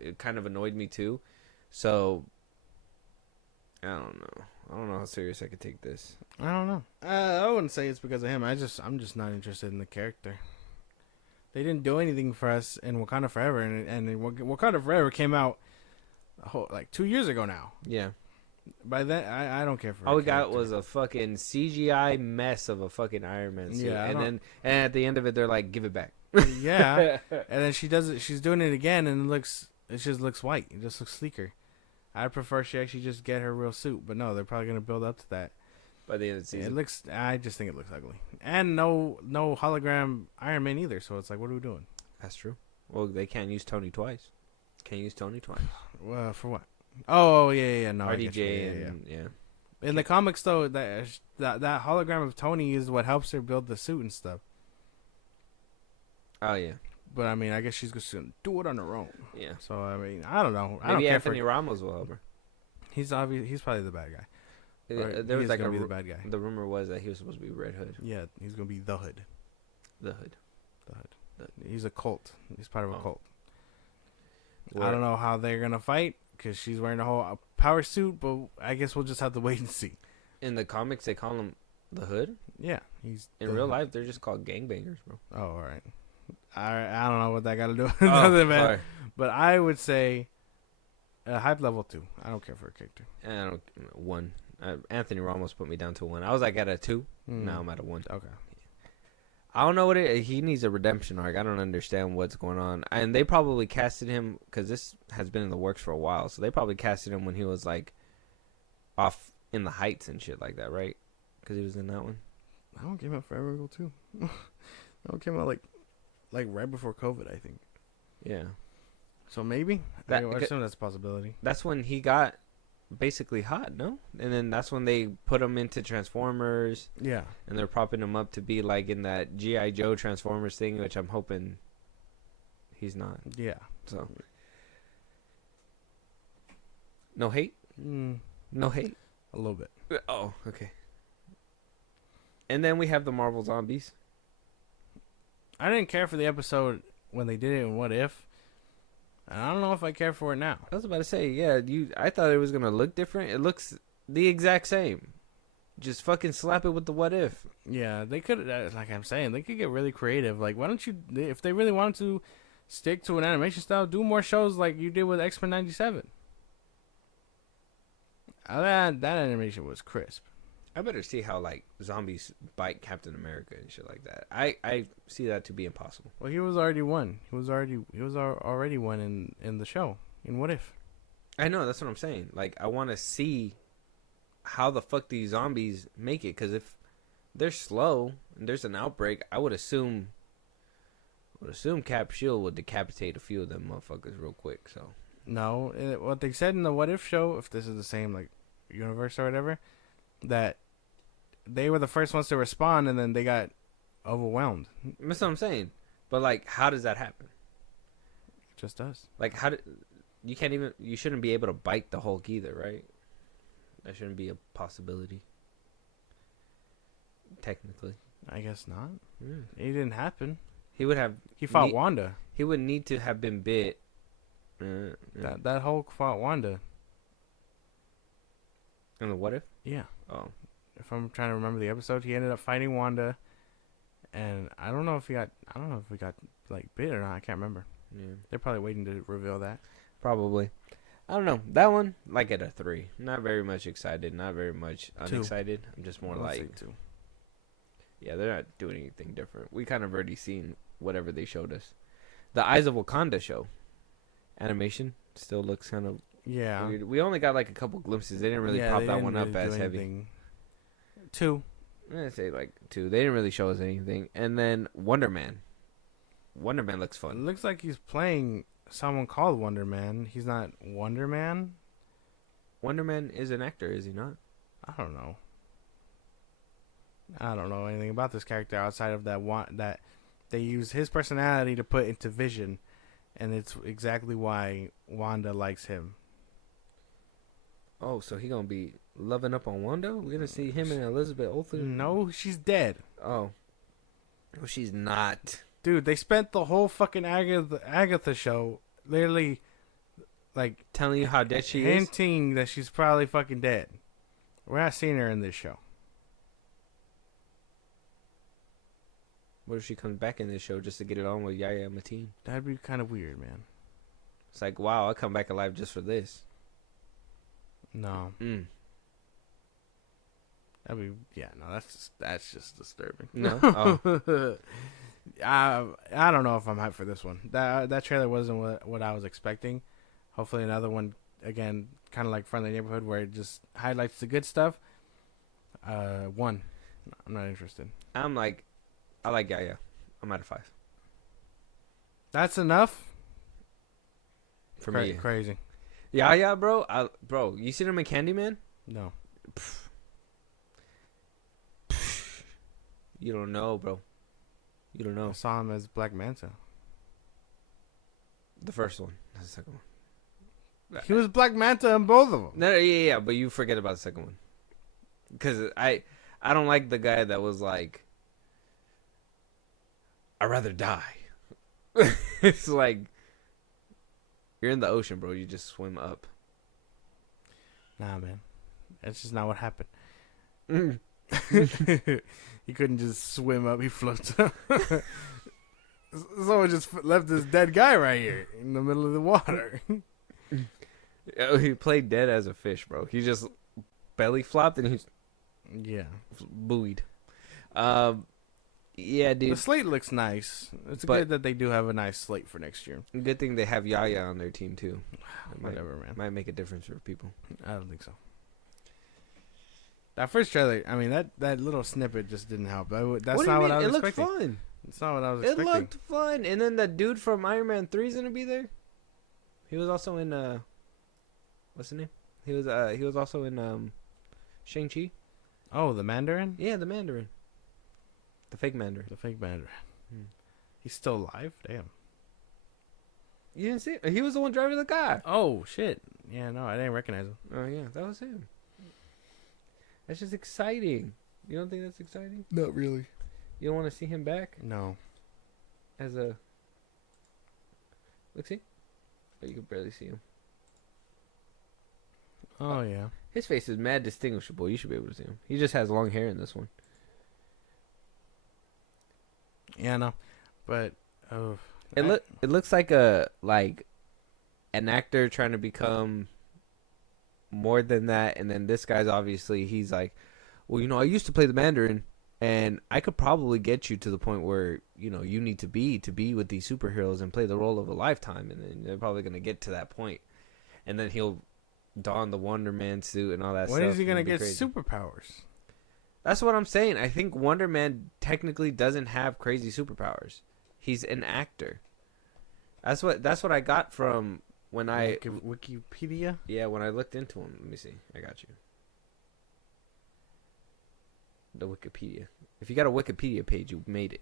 It kind of annoyed me too. So I don't know. I don't know how serious I could take this. I don't know. I wouldn't say it's because of him. I'm just not interested in the character. They didn't do anything for us in Wakanda Forever, and Wakanda Forever came out like 2 years ago now. Yeah. By then, I don't care for. All we got was a fucking CGI mess of a fucking Iron Man suit. Yeah, and at the end of it, they're like, "Give it back." Yeah, and then she does it. She's doing it again, and it just looks white. It just looks sleeker. I'd prefer she actually just get her real suit, but no, they're probably gonna build up to that. By the end of the season. I just think it looks ugly, and no hologram Iron Man either. So it's like, what are we doing? That's true. Well, they can't use Tony twice. Can't use Tony twice. Well, for what? Oh yeah. No, I get you. RDJ and yeah. In the comics, though, that hologram of Tony is what helps her build the suit and stuff. Oh yeah. But I mean, I guess she's just gonna do it on her own. Yeah. So I mean, I don't know. I don't Maybe care Anthony Ramos will help her. He's probably the bad guy. Or There he was is like gonna be the bad guy. The rumor was that he was supposed to be Red Hood. Yeah, he's gonna be the Hood. The Hood. He's a cult. He's part of a cult. I Where- don't know how they're gonna fight because she's wearing a whole power suit, but I guess we'll just have to wait and see. In the comics, they call him the Hood. Yeah, he's In the real Hood. life, they're just called gangbangers, bro. Oh, all right. I don't know what that got to do with Oh, nothing, man. sorry. But I would say hype level 2. I don't care for a character. I don't 1. Anthony Ramos put me down to 1. I was like at a 2. Now I'm at a 1. Okay. I don't know what he needs a redemption arc. I don't understand what's going on. And they probably casted him because this has been in the works for a while. So they probably casted him when he was like off in the heights and shit like that, right? Because he was in that one. That one came out forever ago too. That one came out like right before COVID, I think. Yeah. So maybe That- I assume that's a possibility. That's when he got basically hot, no? And then that's when they put him into Transformers. Yeah. And they're propping him up to be like in that G.I. Joe Transformers thing, which I'm hoping he's not. Yeah. So. No hate? No hate? A little bit. Oh, okay. And then we have the Marvel Zombies. I didn't care for the episode when they did it in What If. And I don't know if I care for it now. I was about to say, yeah, I thought it was going to look different. It looks the exact same. Just fucking slap it with the What If. Yeah, they could, like I'm saying, they could get really creative. Like, why don't you, if they really wanted to stick to an animation style, do more shows like you did with X-Men 97. That animation was crisp. I better see how, like, zombies bite Captain America and shit like that. I see that to be impossible. Well, he was already one. He was already one in the show. In What If? I know, that's what I'm saying. Like, I want to see how the fuck these zombies make it. Because if they're slow and there's an outbreak, I would assume Cap Shield would decapitate a few of them motherfuckers real quick. So No, what they said in the What If show, if this is the same like universe or whatever, that they were the first ones to respond and then they got overwhelmed. that's what I'm saying. But like, how does that happen? Just us. Like, you shouldn't be able to bite the Hulk either, right? That shouldn't be a possibility. Technically. I guess not. Mm. It didn't happen. He would have. He fought Wanda. He would need to have been bit. That Hulk fought Wanda. And the What If? Yeah. Oh. If I'm trying to remember the episode, he ended up fighting Wanda, and I don't know if we got like bit or not. I can't remember. Yeah. They're probably waiting to reveal that. Probably. I don't know. That one, like at a 3. Not very much excited. Not very much 2. unexcited. I'm just more Let's say like 2. Yeah, they're not doing anything different. We kind of already seen whatever they showed us. The Eyes of Wakanda show. Animation still looks kind of Yeah. weird. We only got like a couple glimpses. They didn't really Yeah, prop they that didn't one up really as do heavy. anything. 2. I'm going to say like 2. They didn't really show us anything. And then Wonder Man. Wonder Man looks It fun. looks like he's playing someone called Wonder Man. He's not Wonder Man. Wonder Man is an actor, is he not? I don't know. I don't know anything about this character outside of that they use his personality to put into Vision, and it's exactly why Wanda likes him. Oh, so he going to be loving up on Wanda? We're going to see him and Elizabeth Olsen? No, she's dead. Oh. Well, she's not. Dude, they spent the whole fucking Agatha show literally like Telling you how dead she is? hinting that she's probably fucking dead. We're not seeing her in this show. What if she comes back in this show just to get it on with Yahya Mateen? That'd be kind of weird, man. It's like, wow, I'll come back alive just for this. No. Mm. That'd be that's just disturbing. No? Oh. I don't know if I'm hyped for this one. That trailer wasn't what I was expecting. Hopefully another one again, kind of like Friendly Neighborhood, where it just highlights the good stuff. 1. I'm not interested. I like Yaya. I'm at a 5 That's enough. for me. Crazy. Yaya, bro. Bro, you seen him in Candyman? No. You don't know, bro. You don't I know. saw him as Black Manta. The first one. Not the second one. He was Black Manta in both of them. No, yeah, but you forget about the second one. Because I don't like the guy that was like, I'd rather die. It's like, you're in the ocean, bro. You just swim up. Nah, man. That's just not what happened. Mm. He couldn't just swim up. He floats up. Someone just left this dead guy right here in the middle of the water. He played dead as a fish, bro. He just belly flopped and he's Yeah. buoyed. Yeah, dude. The slate looks nice. It's good that they do have a nice slate for next year. Good thing they have Yaya on their team too. Whatever, man. Might make a difference for people. I don't think so. That first trailer, I mean, that little snippet just didn't help. That's not what I was It looked expecting. fun. It's not what I was It expecting. looked fun. And then the dude from Iron Man 3 is gonna be there. He was also in what's his name? He was also in Shang-Chi. Oh, the Mandarin? Yeah, the Mandarin. The fake Mandarin. The fake Mandarin. Hmm. He's still alive? Damn. You didn't see it? He was the one driving the car. Oh, shit. Yeah, no, I didn't recognize him. Oh yeah, that was him. That's just exciting. You don't think that's exciting? Not really. You don't want to see him back No. as a... Look, see? Oh, you can barely see him. Oh, yeah. His face is mad distinguishable. You should be able to see him. He just has long hair in this one. Yeah, no. But, oh. It looks like an actor trying to become more than that, and then this guy's obviously he's like, well, I used to play the Mandarin, and I could probably get you to the point where you need to be with these superheroes and play the role of a lifetime, and then they're probably gonna get to that point, and then he'll don the Wonder Man suit and all that. When stuff. is he going to It'll be get crazy. superpowers? That's what I'm saying. I think Wonder Man technically doesn't have crazy superpowers. He's an actor. That's what I got from when I Wikipedia? Yeah, when I looked into him. Let me see. I got you. The Wikipedia. If you got a Wikipedia page, you made it.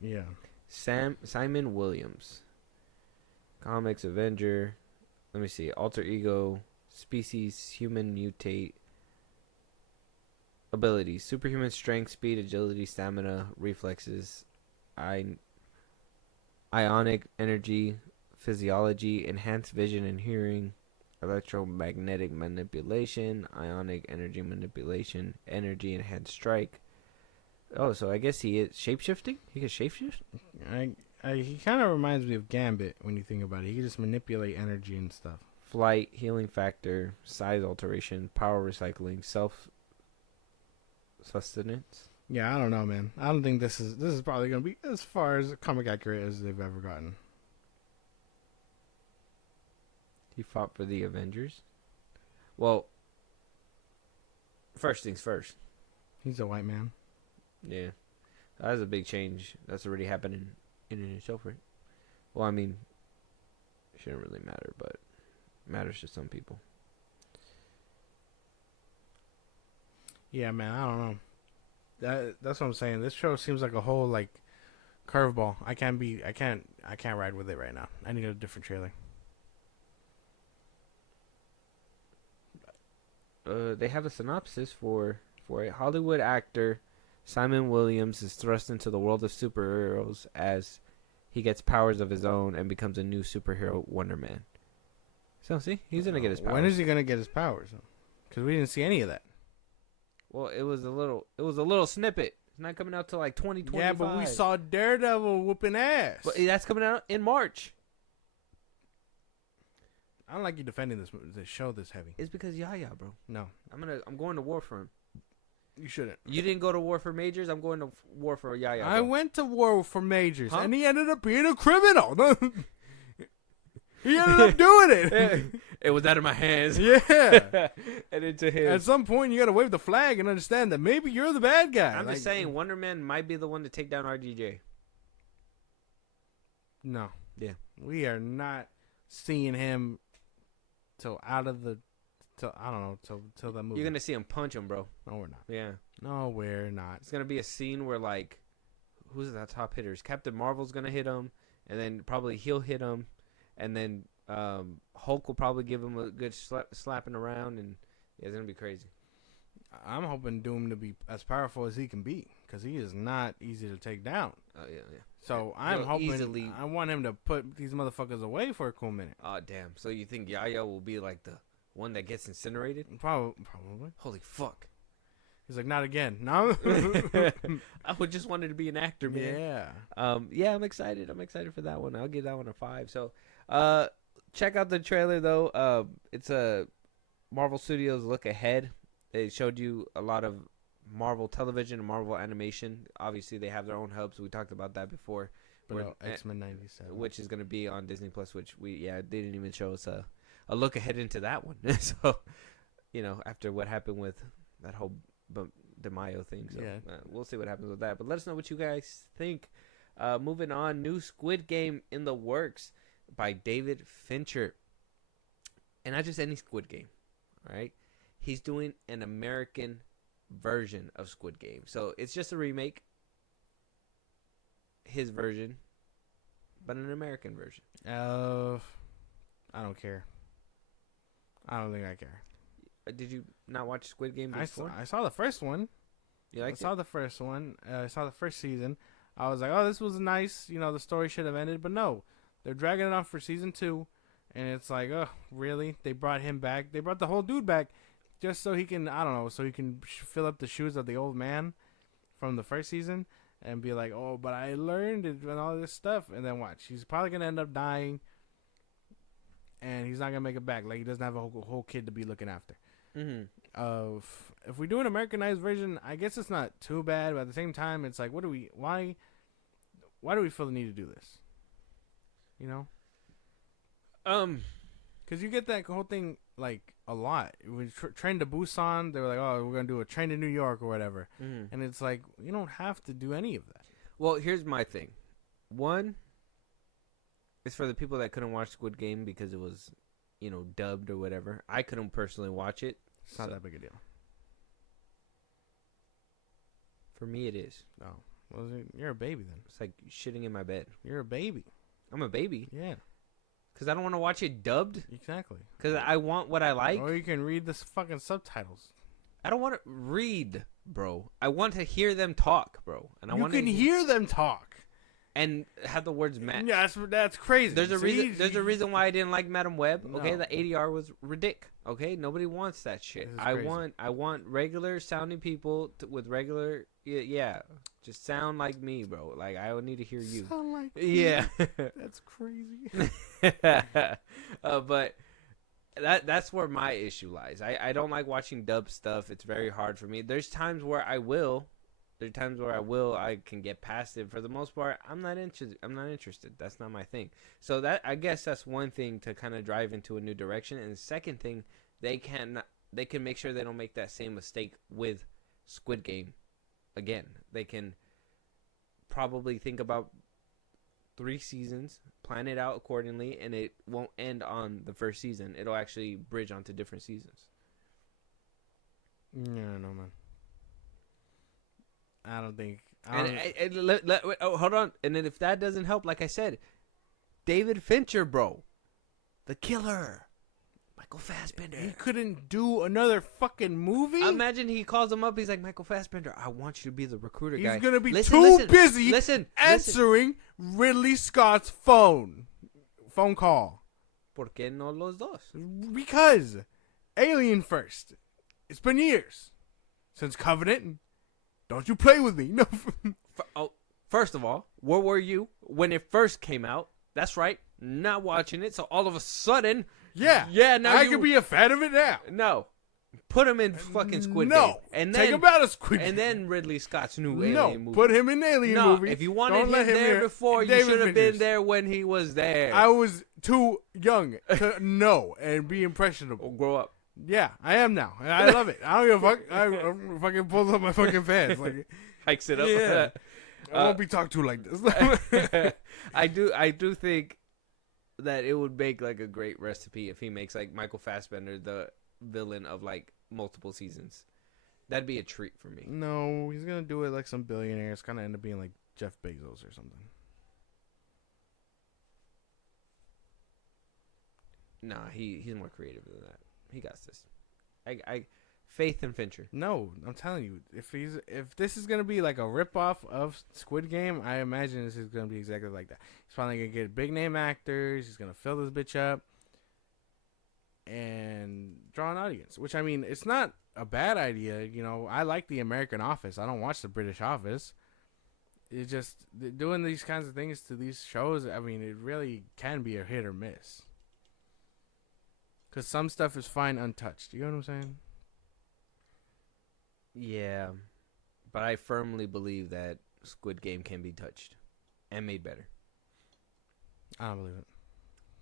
Yeah. Simon Williams. Comics Avenger. Let me see. Alter ego. Species. Human mutate. Abilities: superhuman strength, speed, agility, stamina, reflexes, ionic energy, physiology, enhanced vision and hearing, electromagnetic manipulation, ionic energy manipulation, energy enhanced strike. Oh, so I guess he is shapeshifting? He can shapeshift? He kind of reminds me of Gambit when you think about it. He can just manipulate energy and stuff. Flight, healing factor, size alteration, power recycling, sustenance. Yeah, I don't know, man. I don't think this is probably gonna be as far as comic accurate as they've ever gotten. He fought for the Avengers. Well, first things first. He's a white man. Yeah, that's a big change. That's already happening in itself, right? Well, I mean, it shouldn't really matter, but it matters to some people. Yeah, man. I don't know. That's what I'm saying. This show seems like a whole like curveball. I can't ride with it right now. I need a different trailer. They have a synopsis for it. Hollywood actor Simon Williams is thrust into the world of superheroes as he gets powers of his own and becomes a new superhero, Wonder Man. So see, he's gonna get his powers. When is he gonna get his powers? Because we didn't see any of that. Well, it was a little snippet. It's not coming out till like 2025. Yeah, but we saw Daredevil whooping ass. But that's coming out in March. I don't like you defending this show this heavy. It's because Yaya, bro. No, I'm going to war for him. you shouldn't. You didn't go to war for Majors. I'm going to war for Yaya. I bro. went to war for Majors, Huh? and he ended up being a criminal. He ended up doing it. It was out of my hands. Yeah. And into his. At some point, you got to wave the flag and understand that maybe you're the bad guy. I'm just saying, Wonder Man might be the one to take down RDJ. No. Yeah. We are not seeing him till I don't know, till that movie. You're gonna see him punch him, bro. No, we're not. Yeah. No, we're not. It's gonna be a scene where like, who's the top hitters? Captain Marvel's gonna hit him, and then probably he'll hit him, and then Hulk will probably give him a good slapping around, and yeah, it's gonna be crazy. I'm hoping Doom to be as powerful as he can be, because he is not easy to take down. Oh yeah. So I'm hoping easily. I want him to put these motherfuckers away for a cool minute. Oh damn! So you think Yaya will be like the one that gets incinerated? Probably. Holy fuck! He's like, not again. No. I would just wanted to be an actor, man. Yeah. Yeah, I'm excited. I'm excited for that one. I'll give that one a 5. So, check out the trailer though. It's a Marvel Studios look ahead. They showed you a lot of Marvel television and Marvel animation. Obviously, they have their own hubs. We talked about that before. X-Men 97. Which is going to be on Disney Plus, which they didn't even show us a look ahead into that one. So, after what happened with that whole De Mayo thing. So, we'll see what happens with that. But let us know what you guys think. Moving on, new Squid Game in the works by David Fincher. And not just any Squid Game, all right? He's doing an American version of Squid Game. So it's just a remake, his version, but an American version. I don't care. I don't think I care. Did you not watch Squid Game before? I saw the first one. You liked it? I saw the first one. I saw the first season. I was like, oh, this was nice. The story should have ended. But no, they're dragging it on for season 2. And it's like, oh, really? They brought him back. They brought the whole dude back just so he can, so he can fill up the shoes of the old man from the first season and be like, oh, but I learned it and all this stuff. And then watch. He's probably going to end up dying. And he's not going to make it back. Like, he doesn't have a whole kid to be looking after. Mm-hmm. If we do an Americanized version, I guess it's not too bad. But at the same time, it's like, why do we feel the need to do this? Because you get that whole thing, like, a lot. When Train to Busan, they were like, oh, we're going to do a Train to New York or whatever. Mm-hmm. And it's like, you don't have to do any of that. Well, here's my thing. One, it's for the people that couldn't watch Squid Game because it was, dubbed or whatever. I couldn't personally watch it. It's not that big a deal. For me, it is. No. Well, you're a baby then. It's like shitting in my bed. You're a baby. I'm a baby. Yeah. Because I don't want to watch it dubbed. Exactly. Because I want what I like. Or you can read the fucking subtitles. I don't want to read, bro. I want to hear them talk, bro. And I want to hear them talk. And have the words match. Yeah, that's crazy. There's a reason why I didn't like Madam Web. No. Okay, the ADR was ridiculous. Okay, nobody wants that shit. I want regular sounding people with regular. Yeah, just sound like me, bro. Like I would need to hear you. Sound like me. Yeah, that's crazy. But that's where my issue lies. I don't like watching dub stuff. It's very hard for me. There's times where I will. I can get past it. For the most part, I'm not interested. That's not my thing. So I guess that's one thing to kind of drive into a new direction. And the second thing, they can make sure they don't make that same mistake with Squid Game again. They can probably think about 3 seasons, plan it out accordingly, and it won't end on the first season. It'll actually bridge onto different seasons. Yeah, no, man. I don't think. Hold on. And then if that doesn't help, like I said, David Fincher, bro. The killer. Michael Fassbender. He couldn't do another fucking movie? Imagine he calls him up. He's like, Michael Fassbender, I want you to be the recruiter guy. He's going to be too busy answering Ridley Scott's phone call. ¿Por qué no los dos? Because Alien first. It's been years since Covenant. Don't you play with me. No. First of all, where were you when it first came out? That's right. Not watching it. So all of a sudden. Yeah. Now I can be a fan of it now. No. Put him in fucking Squid Game. No, And take then him out of Squid Game. and then Ridley Scott's new no, Alien movie. put him in Alien No, movie. if you wanted Don't him let there here. before, you David should have Fincher's. been there when he was there. I was too young to know and be impressionable. Grow up. Yeah, I am now. And I love it. I don't give a fuck. I fucking pulls up my fucking pants. Like, Hikes it up. Yeah. I won't be talked to like this. I do think that it would make like a great recipe if he makes like Michael Fassbender the villain of like multiple seasons. That'd be a treat for me. No, he's gonna do it like some billionaire. It's gonna end up being like Jeff Bezos or something. Nah, he's more creative than that. He got this. I faith in Fincher. No, I'm telling you, if this is gonna be like a ripoff of Squid Game, I imagine this is gonna be exactly like that. He's probably gonna get big name actors. He's gonna fill this bitch up and draw an audience. Which, I mean, it's not a bad idea. You know, I like the American Office. I don't watch the British Office. It's just doing these kinds of things to these shows. I mean, it really can be a hit or miss. Because some stuff is fine untouched. You know what I'm saying? Yeah, but I firmly believe that Squid Game can be touched and made better. I don't believe it.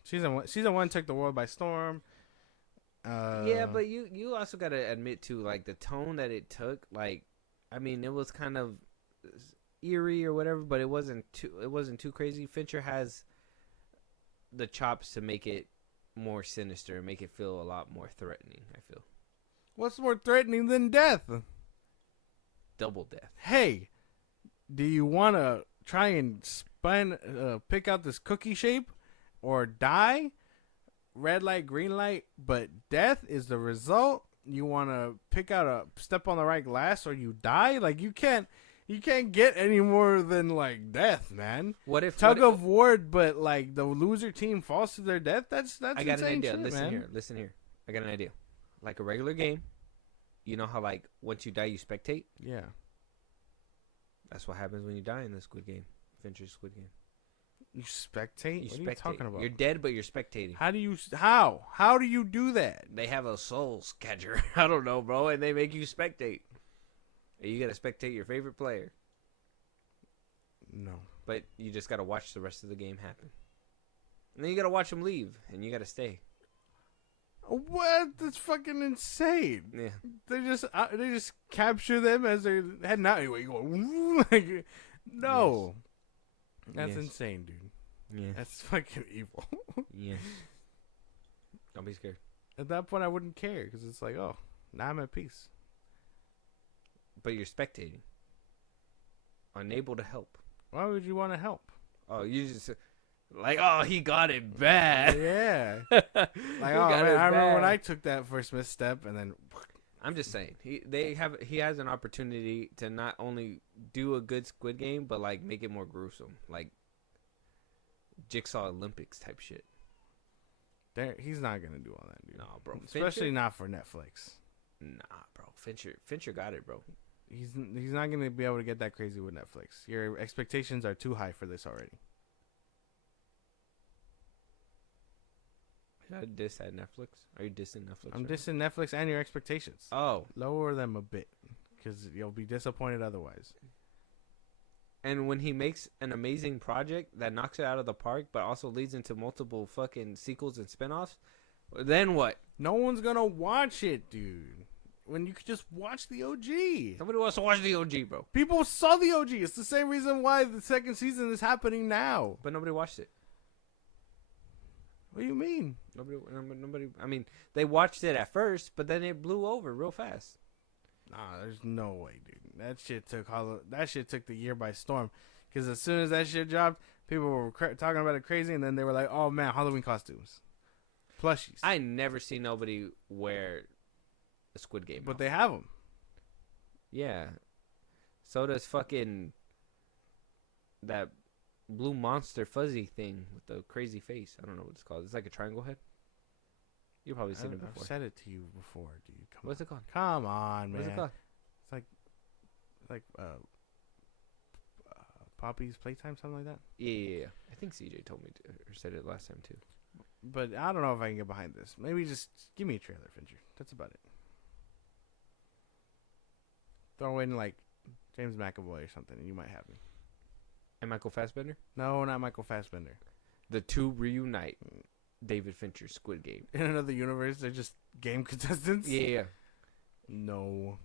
Season one took the world by storm. Yeah, but you also gotta admit to like the tone that it took. Like, I mean, it was kind of eerie or whatever, but it wasn't too crazy. Fincher has the chops to make it more sinister and make it feel a lot more threatening. I feel What's more threatening than death? double death. Hey, do you want to try and pick out this cookie shape or die? Red light, green light, but death is the result. You want to pick out step on the right glass or you die? Like, you can't get any more than like death, man. What if Tug of war, but like the loser team falls to their death? That's I got an insane idea. shit, Listen here. I got an idea. Like a regular game, you know how like once you die you spectate? Yeah. That's what happens when you die in the Squid Game. Fincher's Squid Game. You spectate? You What spectate. are you talking about? You're dead, but you're spectating. How do you do that? They have a soul catcher. I don't know, bro, and they make you spectate. And you gotta spectate your favorite player, No. but you just gotta watch the rest of the game happen. And then you gotta watch them leave, and you gotta stay. What? That's fucking insane. Yeah. They just capture them as they're heading out. Anyway, you go like, no. That's Yes. insane, dude. Yeah. That's fucking evil. Yeah. Don't be scared. At that point, I wouldn't care because it's like, oh, now I'm at peace. But you're spectating. Unable to help. Why would you want to help? Oh, you just like, oh, he got it bad. Yeah. Like, Like, oh man, I remember when I took that first misstep, and then I'm just saying, he has an opportunity to not only do a good Squid Game, but like make it more gruesome, like Jigsaw Olympics type shit. he's not gonna do all that, dude. No, bro. Especially Fincher? not for Netflix. Nah, bro. Fincher got it, bro. He's not gonna be able to get that crazy with Netflix. Your expectations are too high for this already. Should I diss at Netflix? Are you dissing Netflix? I'm right dissing Netflix and your expectations. now? Oh, Lower them a bit, because you'll be disappointed otherwise. and when he makes an amazing project that knocks it out of the park, but also leads into multiple fucking sequels and spinoffs, then what? No one's gonna watch it, dude. When you could just watch the OG. Nobody wants to watch the OG, bro. People saw the OG. It's the same reason why the second season is happening now. But nobody watched it. What do you mean? Nobody. I mean, they watched it at first, but then it blew over real fast. Nah, there's no way, dude. That shit took the year by storm. Because as soon as that shit dropped, people were talking about it crazy, and then they were like, "Oh man, Halloween costumes, plushies." I never see nobody wear a Squid Game. but outfit. they have them. Yeah. So does fucking that blue monster fuzzy thing with the crazy face. I don't know what it's called. It's like a triangle head. You've probably seen it I've before. said it to you before, dude. What's it called? Come on, man. What's it called? Like Poppy's Playtime, something like that. Yeah. I think CJ told me to, or said it last time too. But I don't know if I can get behind this. Maybe just give me a trailer, Fincher. That's about it. Throw in like James McAvoy or something, and you might have me. And Michael Fassbender. No, not Michael Fassbender. The two reunite. David Fincher's Squid Game. In another universe, they're just game contestants. Yeah. No.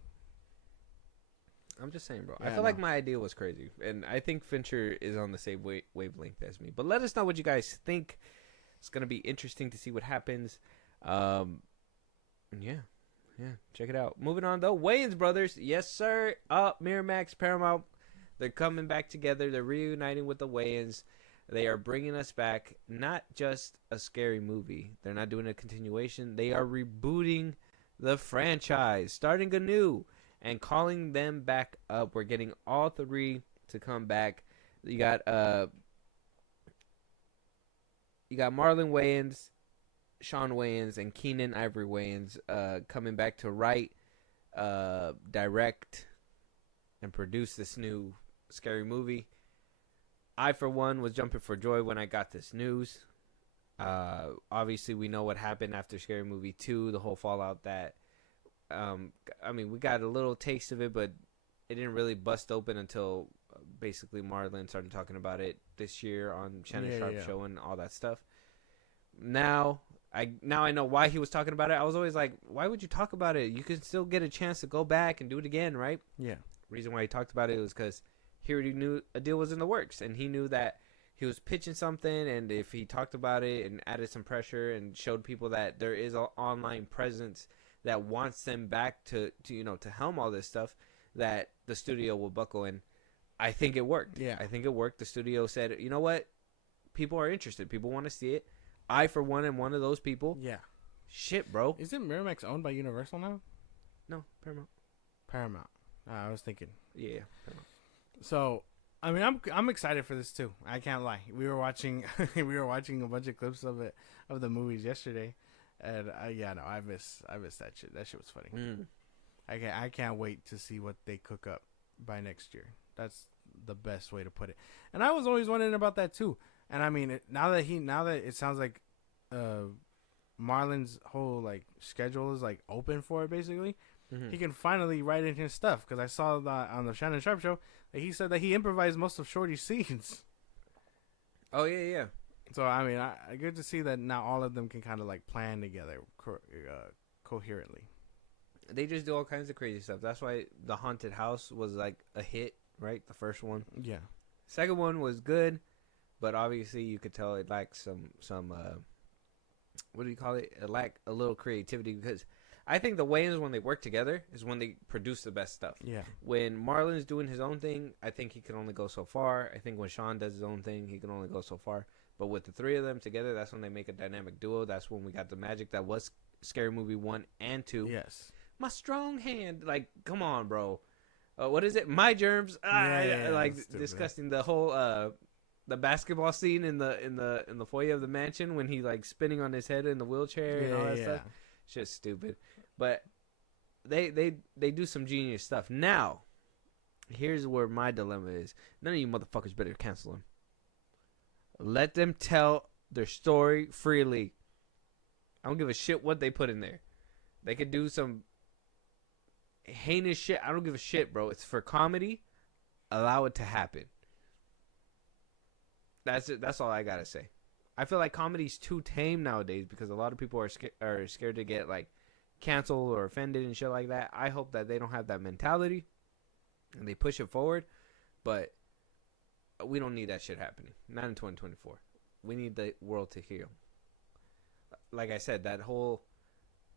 I'm just saying, bro. Yeah, I feel like my idea was crazy, and I think Fincher is on the same wavelength as me. But let us know what you guys think. It's gonna be interesting to see what happens. Yeah, check it out. Moving on though, Wayans brothers, yes sir. Miramax, Paramount, they're coming back together. They're reuniting with the Wayans. They are bringing us back, not just a scary movie. They're not doing a continuation. They are rebooting the franchise, starting anew, and calling them back up. We're getting all three to come back. You got Marlon Wayans, Sean Wayans, and Keenan Ivory Wayans coming back to write, direct, and produce this new scary movie. I, for one, was jumping for joy when I got this news. Obviously, we know what happened after Scary Movie 2, the whole fallout that, we got a little taste of it, but it didn't really bust open until basically Marlon started talking about it this year on Shannon Sharp show and all that stuff. Now I know why he was talking about it. I was always like, why would you talk about it? You can still get a chance to go back and do it again, right? Yeah. Reason why he talked about it was because he already knew a deal was in the works, and he knew that he was pitching something, and if he talked about it and added some pressure and showed people that there is an online presence that wants them back to helm all this stuff, that the studio will buckle. And I think it worked. Yeah. I think it worked. The studio said, you know what? People are interested. People want to see it. I, for one, am one of those people. Yeah. Shit, bro. Isn't Miramax owned by Universal now? No, Paramount. Paramount. I was thinking. Yeah, Paramount. So, I'm excited for this too. I can't lie. We were watching a bunch of clips of the movies yesterday, and I miss that shit. That shit was funny. I can't wait to see what they cook up by next year. That's the best way to put it. And I was always wondering about that too. And I mean, now that it sounds like Marlon's whole like schedule is like open for it basically. He can finally write in his stuff, because I saw that on the Shannon Sharp show that he said that he improvised most of Shorty's scenes. Oh yeah. So I mean, I good to see that now all of them can kind of like plan together coherently. They just do all kinds of crazy stuff. That's why the Haunted House was like a hit, right? The first one. Yeah. Second one was good, but obviously you could tell it lacked some what do you call it? It lacked a little creativity, because I think the Wayans, when they work together, is when they produce the best stuff. Yeah. When Marlon's doing his own thing, I think he can only go so far. I think when Sean does his own thing, he can only go so far. But with the three of them together, that's when they make a dynamic duo. That's when we got the magic that was Scary Movie 1 and 2. Yes. My strong hand. Like, come on, bro. What is it? My germs. Disgusting. The whole the basketball scene in the foyer of the mansion when he like spinning on his head in the wheelchair and all that stuff. It's just stupid. But they do some genius stuff. Now, here's where my dilemma is. None of you motherfuckers better cancel them. Let them tell their story freely. I don't give a shit what they put in there. They could do some heinous shit. I don't give a shit, bro. It's for comedy. Allow it to happen. That's it. That's all I gotta say. I feel like comedy's too tame nowadays, because a lot of people are scared to get like canceled or offended and shit like that. I hope that they don't have that mentality and they push it forward. But we don't need that shit happening. Not in 2024. We need the world to heal. Like I said,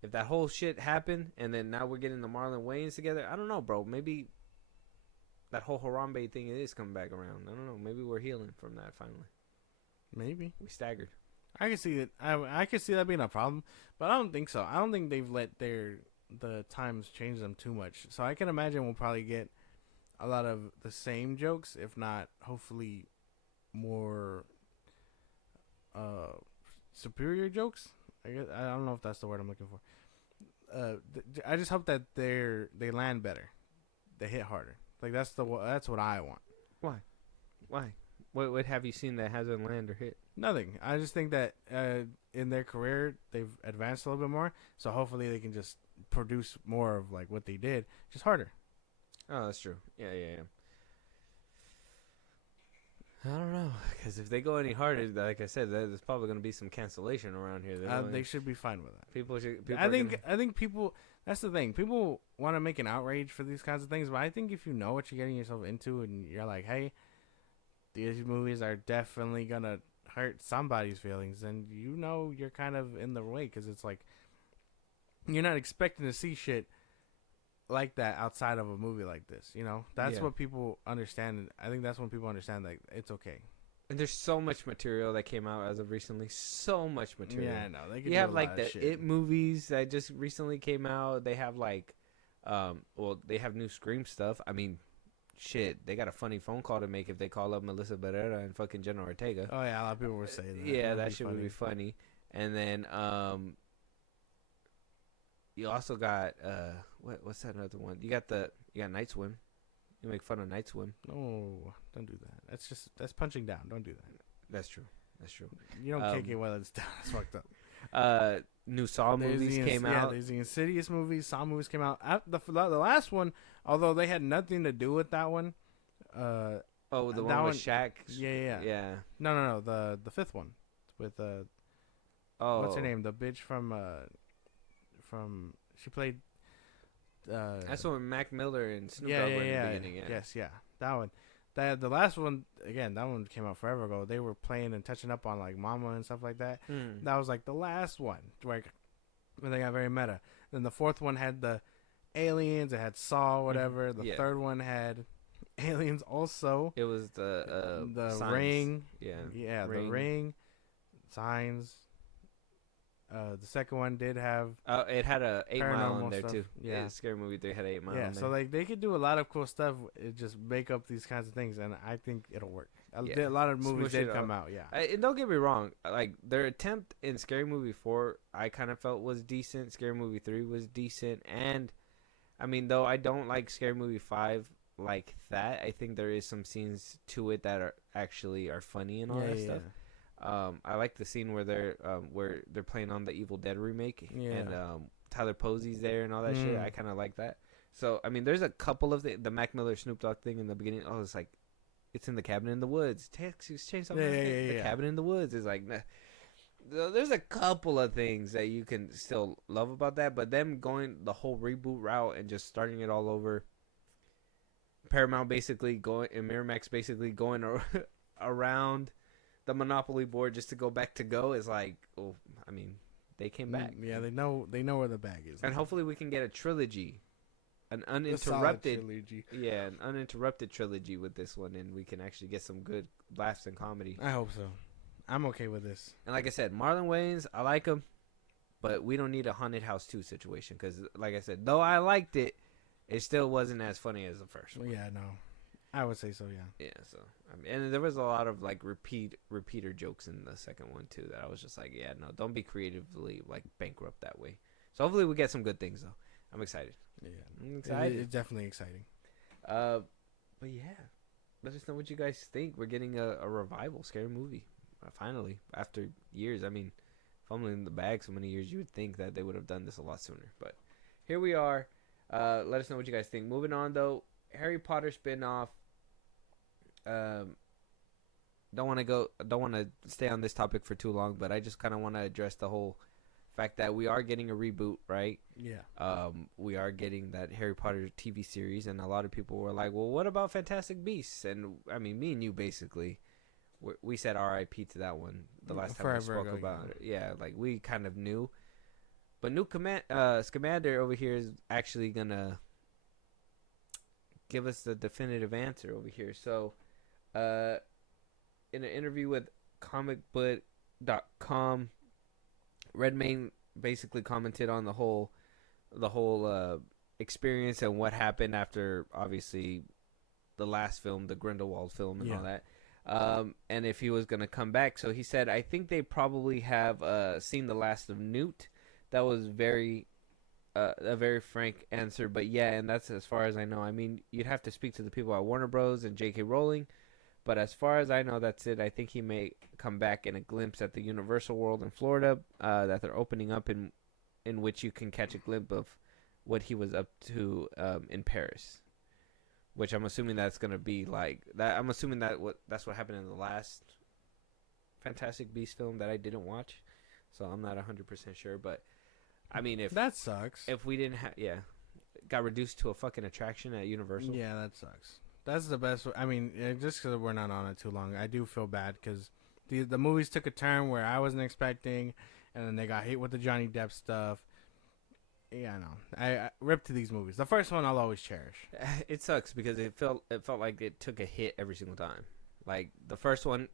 if that whole shit happened and then now we're getting the Marlon Wayans together, I don't know, bro. Maybe that whole Harambe thing is coming back around. I don't know. Maybe we're healing from that finally. Maybe. We staggered. I can see it. I can see that being a problem, but I don't think so. I don't think they've let the times change them too much. So I can imagine we'll probably get a lot of the same jokes, if not hopefully more superior jokes. I guess, I don't know if that's the word I'm looking for. I just hope that they land better. They hit harder. Like that's what I want. Why? What have you seen that hasn't landed or hit? Nothing. I just think that in their career they've advanced a little bit more. So hopefully they can just produce more of like what they did, just harder. Oh, that's true. Yeah, yeah, yeah. I don't know, because if they go any harder, like I said, there's probably going to be some cancellation around here. They should be fine with that. People should. People I think people. That's the thing. People want to make an outrage for these kinds of things, but I think if you know what you're getting yourself into, and you're like, hey, these movies are definitely gonna hurt somebody's feelings, then you know you're kind of in the way, because it's like you're not expecting to see shit like that outside of a movie like this. You know, that's what people understand. I think that's when people understand that it's okay. And there's so much material that came out as of recently. So much material. Yeah, I know. They could You do have a like lot the of shit. It movies that just recently came out. They have like, well, they have new Scream stuff. I mean, shit, they got a funny phone call to make if they call up Melissa Barrera and fucking Jenna Ortega. Oh yeah, a lot of people were saying that. Yeah, That'd that be shit funny. would be funny. And then you also got what's that other one? You got Night Swim. You make fun of Night Swim. No, don't do that. That's punching down. Don't do that. That's true. That's true. You don't kick it while it's down. It's fucked up. New Saw movies came out. Yeah, there's the Insidious movies. Saw movies came out. The last one, although they had nothing to do with that one. Oh, the that one with Shaq. Yeah. No. The fifth one with what's her name? The bitch from she played. That's when Mac Miller and Snoop yeah, Dogg yeah, were in yeah. the beginning. Yeah. Yes, yeah, that one. The last one, again, that one came out forever ago. They were playing and touching up on like Mama and stuff like that. That was like the last one, where when they got very meta. Then the fourth one had the aliens. It had Saw, whatever. The third one had aliens also. It was the Signs. Ring. Yeah, the Ring. Signs. The second one did have. It had a 8 Mile on there stuff. too. Yeah, Scary Movie 3 had 8 Mile. Yeah, on there. so like they could do a lot of cool stuff. It just make up these kinds of things, and I think it'll work. Yeah. A lot of movies Smoosh it did come up. out. Yeah, And don't get me wrong. Like their attempt in Scary Movie 4, I kind of felt was decent. Scary Movie 3 was decent, and I mean, though I don't like Scary Movie 5 like that. I think there is some scenes to it that are actually funny and all that stuff. I like the scene where they're playing on the Evil Dead remake, and Tyler Posey's there and all that shit. I kind of like that. So I mean, there's a couple of the Mac Miller Snoop Dogg thing in the beginning. Oh, it's like it's in the cabin in the woods. Texas Chainsaw Massacre. The cabin in the woods is like. Nah. There's a couple of things that you can still love about that, but them going the whole reboot route and just starting it all over. Paramount basically going and Miramax basically going around the Monopoly board just to go back to Go is like, oh, I mean, they came back. Yeah, they know where the bag is. And hopefully we can get a trilogy, an uninterrupted trilogy with this one, and we can actually get some good laughs and comedy. I hope so. I'm okay with this. And like I said, Marlon Wayans, I like him, but we don't need a Haunted House 2 situation because, like I said, though I liked it, it still wasn't as funny as the first one. Yeah, no. I would say so, yeah. Yeah, so I mean, and there was a lot of like repeater jokes in the second one too that I was just like, yeah, no, don't be creatively like bankrupt that way. So hopefully we get some good things though. I'm excited. Yeah, I'm excited. It's definitely exciting. But yeah, let us know what you guys think. We're getting a revival Scary Movie finally after years. I mean, fumbling in the bag so many years, you would think that they would have done this a lot sooner. But here we are. Let us know what you guys think. Moving on though, Harry Potter spinoff. Don't want to stay on this topic for too long, but I just kind of want to address the whole fact that we are getting a reboot, right? Yeah. We are getting that Harry Potter TV series, and a lot of people were like, "Well, what about Fantastic Beasts?" And I mean, me and you basically, we said R.I.P. to that one the last time we spoke about it. Yeah, like we kind of knew, but new Scamander over here is actually gonna give us the definitive answer over here. So, in an interview with comicbook.com, Redmayne basically commented on the whole experience and what happened after obviously the last film, the Grindelwald film and all that. And if he was going to come back. So he said, I think they probably have seen the last of Newt. That was a very frank answer, but yeah, and that's as far as I know. I mean, you'd have to speak to the people at Warner Bros. And J.K. Rowling, but as far as I know, that's it. I think he may come back in a glimpse at the Universal World in Florida that they're opening up, in which you can catch a glimpse of what he was up to in Paris. which I'm assuming that's gonna be like that. I'm assuming that's what happened in the last Fantastic Beasts film that I didn't watch, so I'm not 100% sure. But I mean, if That sucks. if we didn't have got reduced to a fucking attraction at Universal. Yeah, that sucks. That's the best. I mean, just because we're not on it too long, I do feel bad because the movies took a turn where I wasn't expecting, and then they got hit with the Johnny Depp stuff. Yeah, I know. I rip to these movies. The first one I'll always cherish. It sucks because it felt like it took a hit every single time. Like the first one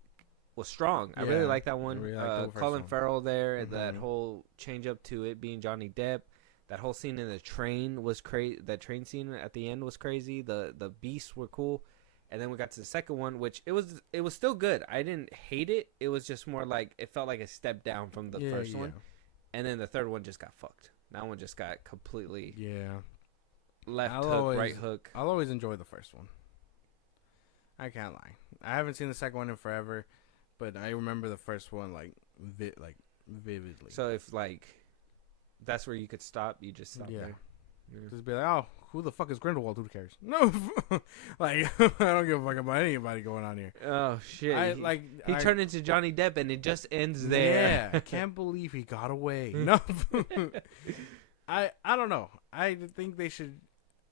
was strong. I really Yeah, like that one. I really liked the first Colin one. Farrell there, that Mhm. whole change up to it being Johnny Depp. That whole scene in the train was crazy. That train scene at the end was crazy. The beasts were cool. And then we got to the second one, which it was still good. I didn't hate it. It was just more like it felt like a step down from the first one. And then the third one just got fucked. That one just got completely Yeah. left I'll hook, always- right hook. I'll always enjoy the first one. I can't lie. I haven't seen the second one in forever, but I remember the first one like vividly. So if like that's where you could stop, you just stop Yeah. there. Just be like, oh, who the fuck is Grindelwald? Who cares? No, like I don't give a fuck about anybody going on here. Oh shit! He I turned into Johnny Depp, and it just ends there. Yeah, I can't believe he got away. No, I don't know. I think they should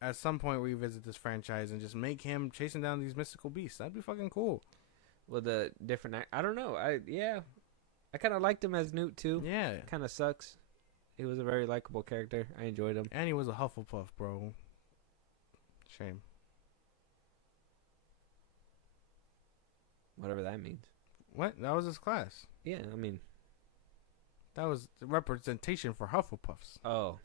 at some point revisit this franchise and just make him chasing down these mystical beasts. That'd be fucking cool. With a different, I don't know. I kind of liked him as Newt too. Yeah, Kind of sucks. He was a very likable character. I enjoyed him. and he was a Hufflepuff, bro. Shame. Whatever that means. What? That was his class. Yeah, I mean, That was the representation for Hufflepuffs. oh.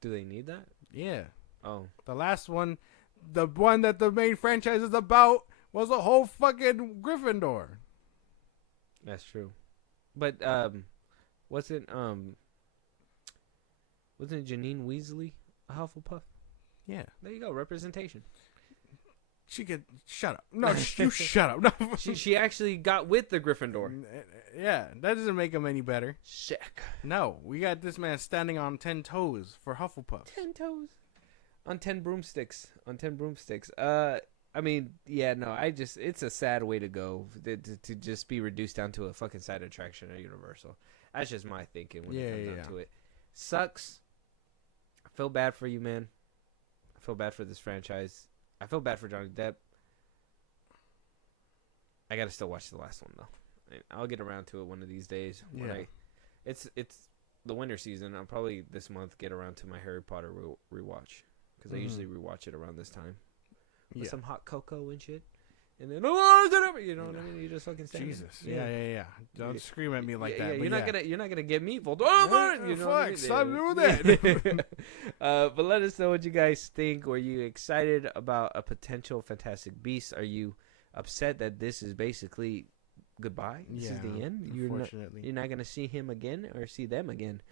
Do they need that? Yeah. Oh, The last one, the one that the main franchise is about, was a whole fucking Gryffindor. that's true. But wasn't Janine Weasley a Hufflepuff? Yeah. There you go, representation. She could shut up. No, you shut up. No. She actually got with the Gryffindor. Yeah, that doesn't make him any better. Sick. No, we got this man standing on 10 toes for Hufflepuff. 10 toes. On 10 broomsticks. I mean, yeah, no, it's a sad way to go to just be reduced down to a fucking side attraction at Universal. That's just my thinking when it comes down to it. Sucks. I feel bad for you, man. I feel bad for this franchise. I feel bad for Johnny Depp. I gotta still watch the last one though. I'll get around to it one of these days. It's the winter season. I'll probably this month get around to my Harry Potter rewatch because I usually rewatch it around this time with some hot cocoa and shit. And then you know what I mean? You just fucking stand Jesus. there. Yeah. Don't scream at me like that. Yeah, but you're not gonna get me involved. You know what I mean? Stop doing that. But let us know what you guys think. Were you excited about a potential Fantastic Beast? Are you upset that this is basically goodbye? This is the end. Unfortunately. You're not gonna see him again or see them again.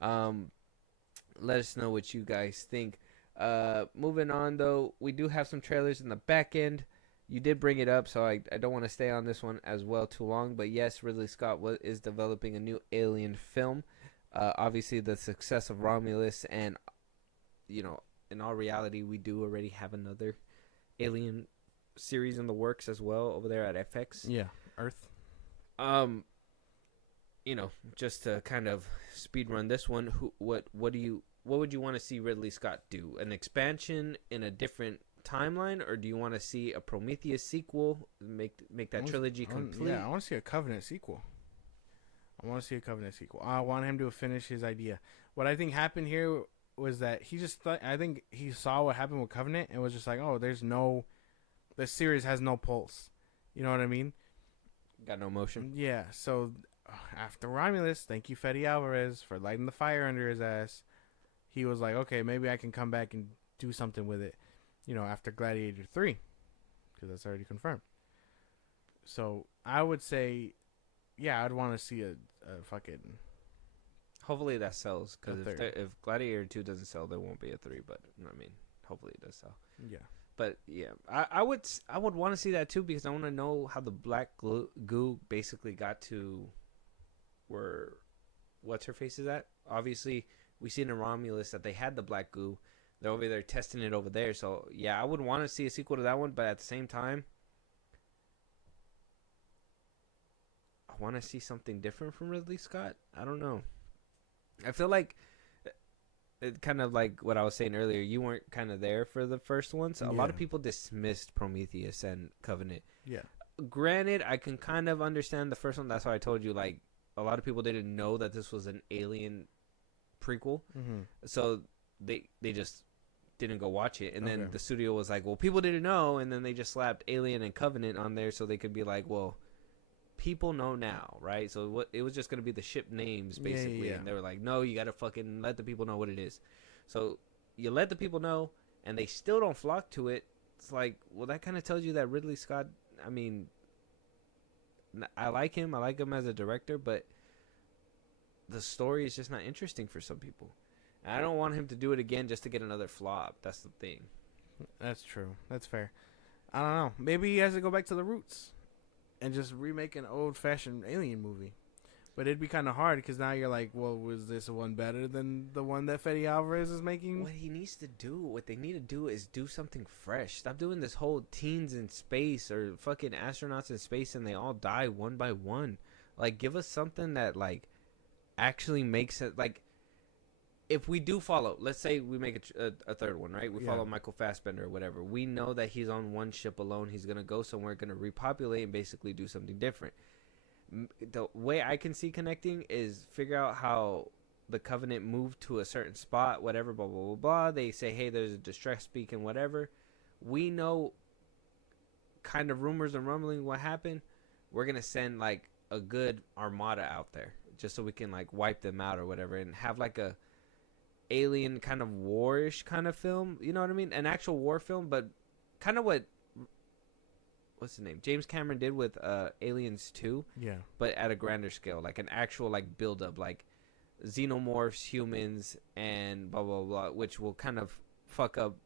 Let us know what you guys think. Moving on though, we do have some trailers in the back end. You did bring it up, so I don't want to stay on this one as well too long. But yes, Ridley Scott is developing a new Alien film. Obviously, the success of Romulus, and in all reality, we do already have another Alien series in the works as well over there at FX. Yeah, Earth. Just to kind of speed run this one, what would you want to see Ridley Scott do? An expansion in a different timeline, or do you want to see a Prometheus sequel, make that trilogy complete? I want to see a Covenant sequel. I want him to finish his idea. What I think happened here was that he just thought, I think he saw what happened with Covenant and was just like, oh, this series has no pulse. You know what I mean? Got no motion. Yeah, so after Romulus, thank you Fede Alvarez for lighting the fire under his ass. He was like, okay, maybe I can come back and do something with it. After Gladiator 3, because that's already confirmed. So I would say, yeah, I'd want to see a fucking. Hopefully that sells, because A if Gladiator 2 doesn't sell, there won't be a 3. But I mean, hopefully it does sell. Yeah. But yeah, I would want to see that too, because I want to know how the black goo basically got to where what's her face is at. Obviously, we seen in Romulus that they had the black goo. They're over there testing it over there. So yeah, I would want to see a sequel to that one, but at the same time, I want to see something different from Ridley Scott. I don't know. I feel like it kind of like what I was saying earlier. You weren't kind of there for the first one, so a lot of people dismissed Prometheus and Covenant. Yeah. Granted, I can kind of understand the first one. That's why I told you, like, a lot of people didn't know that this was an Alien prequel, so they just didn't go watch it. And then the studio was like, well, people didn't know, and then they just slapped Alien and Covenant on there so they could be like, well, people know now, right? So it was just going to be the ship names, basically. And they were like, no, you got to fucking let the people know what it is. So you let the people know, and they still don't flock to it. It's like, well, that kind of tells you that Ridley Scott, I mean, I like him. I like him as a director, but the story is just not interesting for some people. And I don't want him to do it again just to get another flop. That's the thing. That's true. That's fair. I don't know. Maybe he has to go back to the roots and just remake an old-fashioned Alien movie. But it'd be kind of hard because now you're like, well, was this one better than the one that Fede Alvarez is making? What they need to do is do something fresh. Stop doing this whole teens in space or fucking astronauts in space and they all die one by one. Like, give us something that, like, actually makes it, like, if we do follow, let's say we make a third one, right? We follow Michael Fassbender or whatever. We know that he's on one ship alone. He's going to go somewhere, going to repopulate and basically do something different. The way I can see connecting is figure out how the Covenant moved to a certain spot, whatever, blah, blah, blah, blah. They say, hey, there's a distress beacon, whatever. We know kind of rumors and rumbling what happened. We're going to send, like, a good armada out there just so we can, like, wipe them out or whatever and have, like, a alien kind of war-ish kind of film. You know what I mean? An actual war film, but kind of what's his name? James Cameron did with Aliens 2. Yeah. But at a grander scale, like an actual like build up, like xenomorphs, humans, and blah blah blah, which will kind of fuck up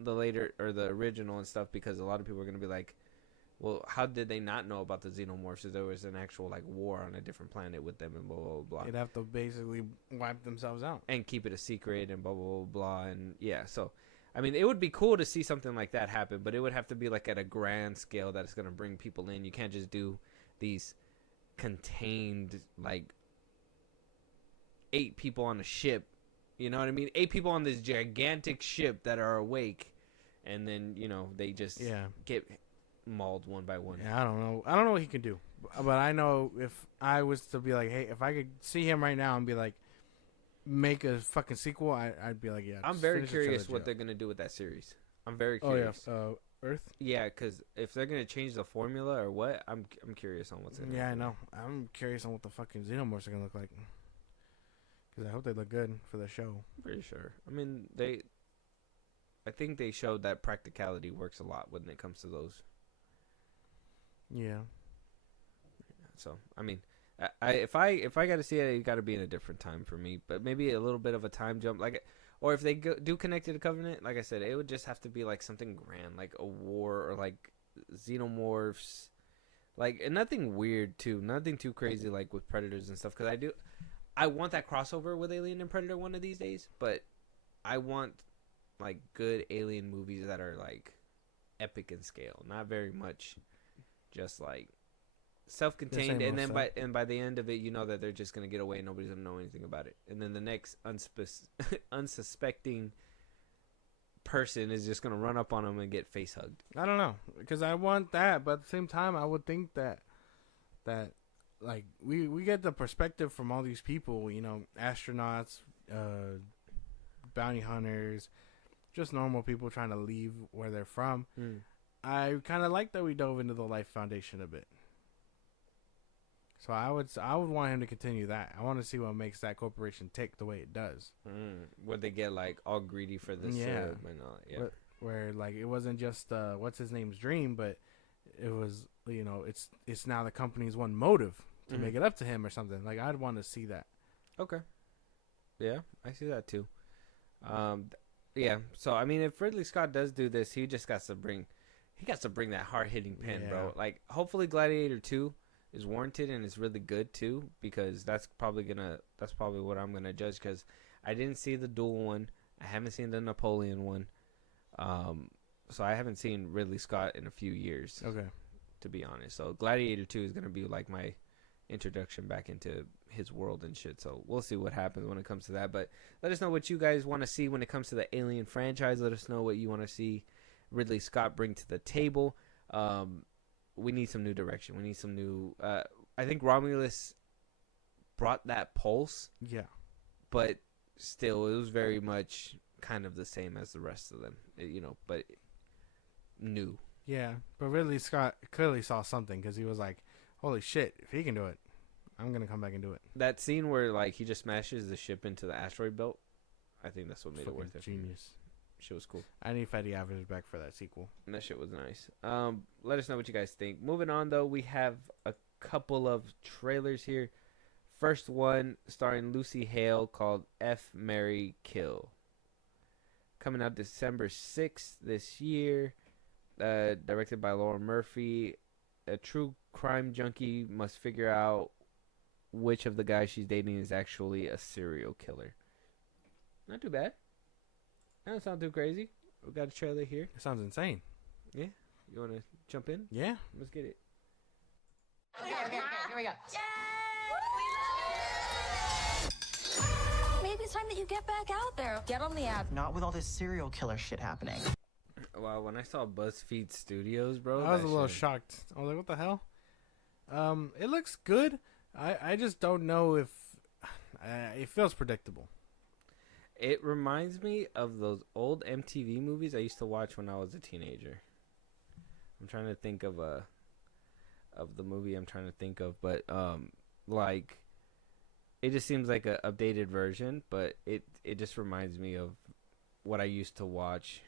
the later or the original and stuff because a lot of people are gonna be like, well, how did they not know about the xenomorphs if there was an actual like war on a different planet with them and blah blah blah. They'd have to basically wipe themselves out and keep it a secret and blah blah blah blah and yeah. So I mean, it would be cool to see something like that happen, but it would have to be like at a grand scale that it's gonna bring people in. You can't just do these contained like 8 people on a ship. You know what I mean? 8 people on this gigantic ship that are awake, and then they just get mauled one by one. Yeah, I don't know what he can do, but I know if I was to be like, hey, if I could see him right now and be like, make a fucking sequel, I'd be like, yeah. I'm very curious what they're gonna do with that series. I'm very curious. Oh yeah, Earth. Yeah, because if they're gonna change the formula or what, I'm curious on what's gonna happen. Yeah, I know. I'm curious on what the fucking xenomorphs are gonna look like. Because I hope they look good for the show. I'm pretty sure. I mean, I think they showed that practicality works a lot when it comes to those. Yeah. So I mean, if I got to see it, it got to be in a different time for me. But maybe a little bit of a time jump, like, or if they do connect to the Covenant, like I said, it would just have to be like something grand, like a war or like xenomorphs, like, and nothing weird too, nothing too crazy like with Predators and stuff. Because I want that crossover with Alien and Predator one of these days. But I want like good Alien movies that are like epic in scale, not very much just like self-contained, and then by the end of it, you know that they're just gonna get away and nobody's gonna know anything about it, and then the next unsuspecting person is just gonna run up on them and get face hugged. I don't know, because I want that, but at the same time, I would think that like we get the perspective from all these people, astronauts, bounty hunters, just normal people trying to leave where they're from. I kind of like that we dove into the Life Foundation a bit. So I would want him to continue that. I want to see what makes that corporation tick the way it does. Would they get like all greedy for this? Yeah. Where like it wasn't just what's his name's dream, but it was it's now the company's one motive to make it up to him or something. Like I'd want to see that. Okay. Yeah, I see that too. Yeah. So I mean, if Ridley Scott does do this, he just got to bring that hard hitting pen, bro. Like hopefully Gladiator 2 is warranted and it's really good too, because that's probably what I'm gonna judge, because I didn't see the dual one. I haven't seen the Napoleon one. So I haven't seen Ridley Scott in a few years. Okay. To be honest. So Gladiator 2 is going to be like my introduction back into his world and shit. So we'll see what happens when it comes to that. But let us know what you guys want to see when it comes to the Alien franchise. Let us know what you want to see Ridley Scott bring to the table. We need some new direction. We need some new... I think Romulus brought that pulse. Yeah. But still, it was very much kind of the same as the rest of them. But new. Yeah, but Ridley Scott clearly saw something because he was like, holy shit, if he can do it, I'm going to come back and do it. That scene where like he just smashes the ship into the asteroid belt, I think that's what made it worth it. Genius. Shit was cool. I need Fetty Average back for that sequel. And that shit was nice. Let us know what you guys think. Moving on though, we have a couple of trailers here. First one starring Lucy Hale called F, Marry, Kill. Coming out December 6th this year. Directed by Laura Murphy. A true crime junkie must figure out which of the guys she's dating is actually a serial killer. Not too bad. That doesn't sound too crazy. We got a trailer here. It sounds insane. Yeah? You want to jump in? Yeah. Let's get it. Okay, here we go. Maybe it's time that you get back out there. Get on the app. Not with all this serial killer shit happening. Wow, when I saw BuzzFeed Studios, bro, I was a little shocked. I was like, what the hell? It looks good. I just don't know if... it feels predictable. It reminds me of those old MTV movies I used to watch when I was a teenager. I'm trying to think of the movie I'm trying to think of, but like it just seems like a updated version, but it just reminds me of what I used to watch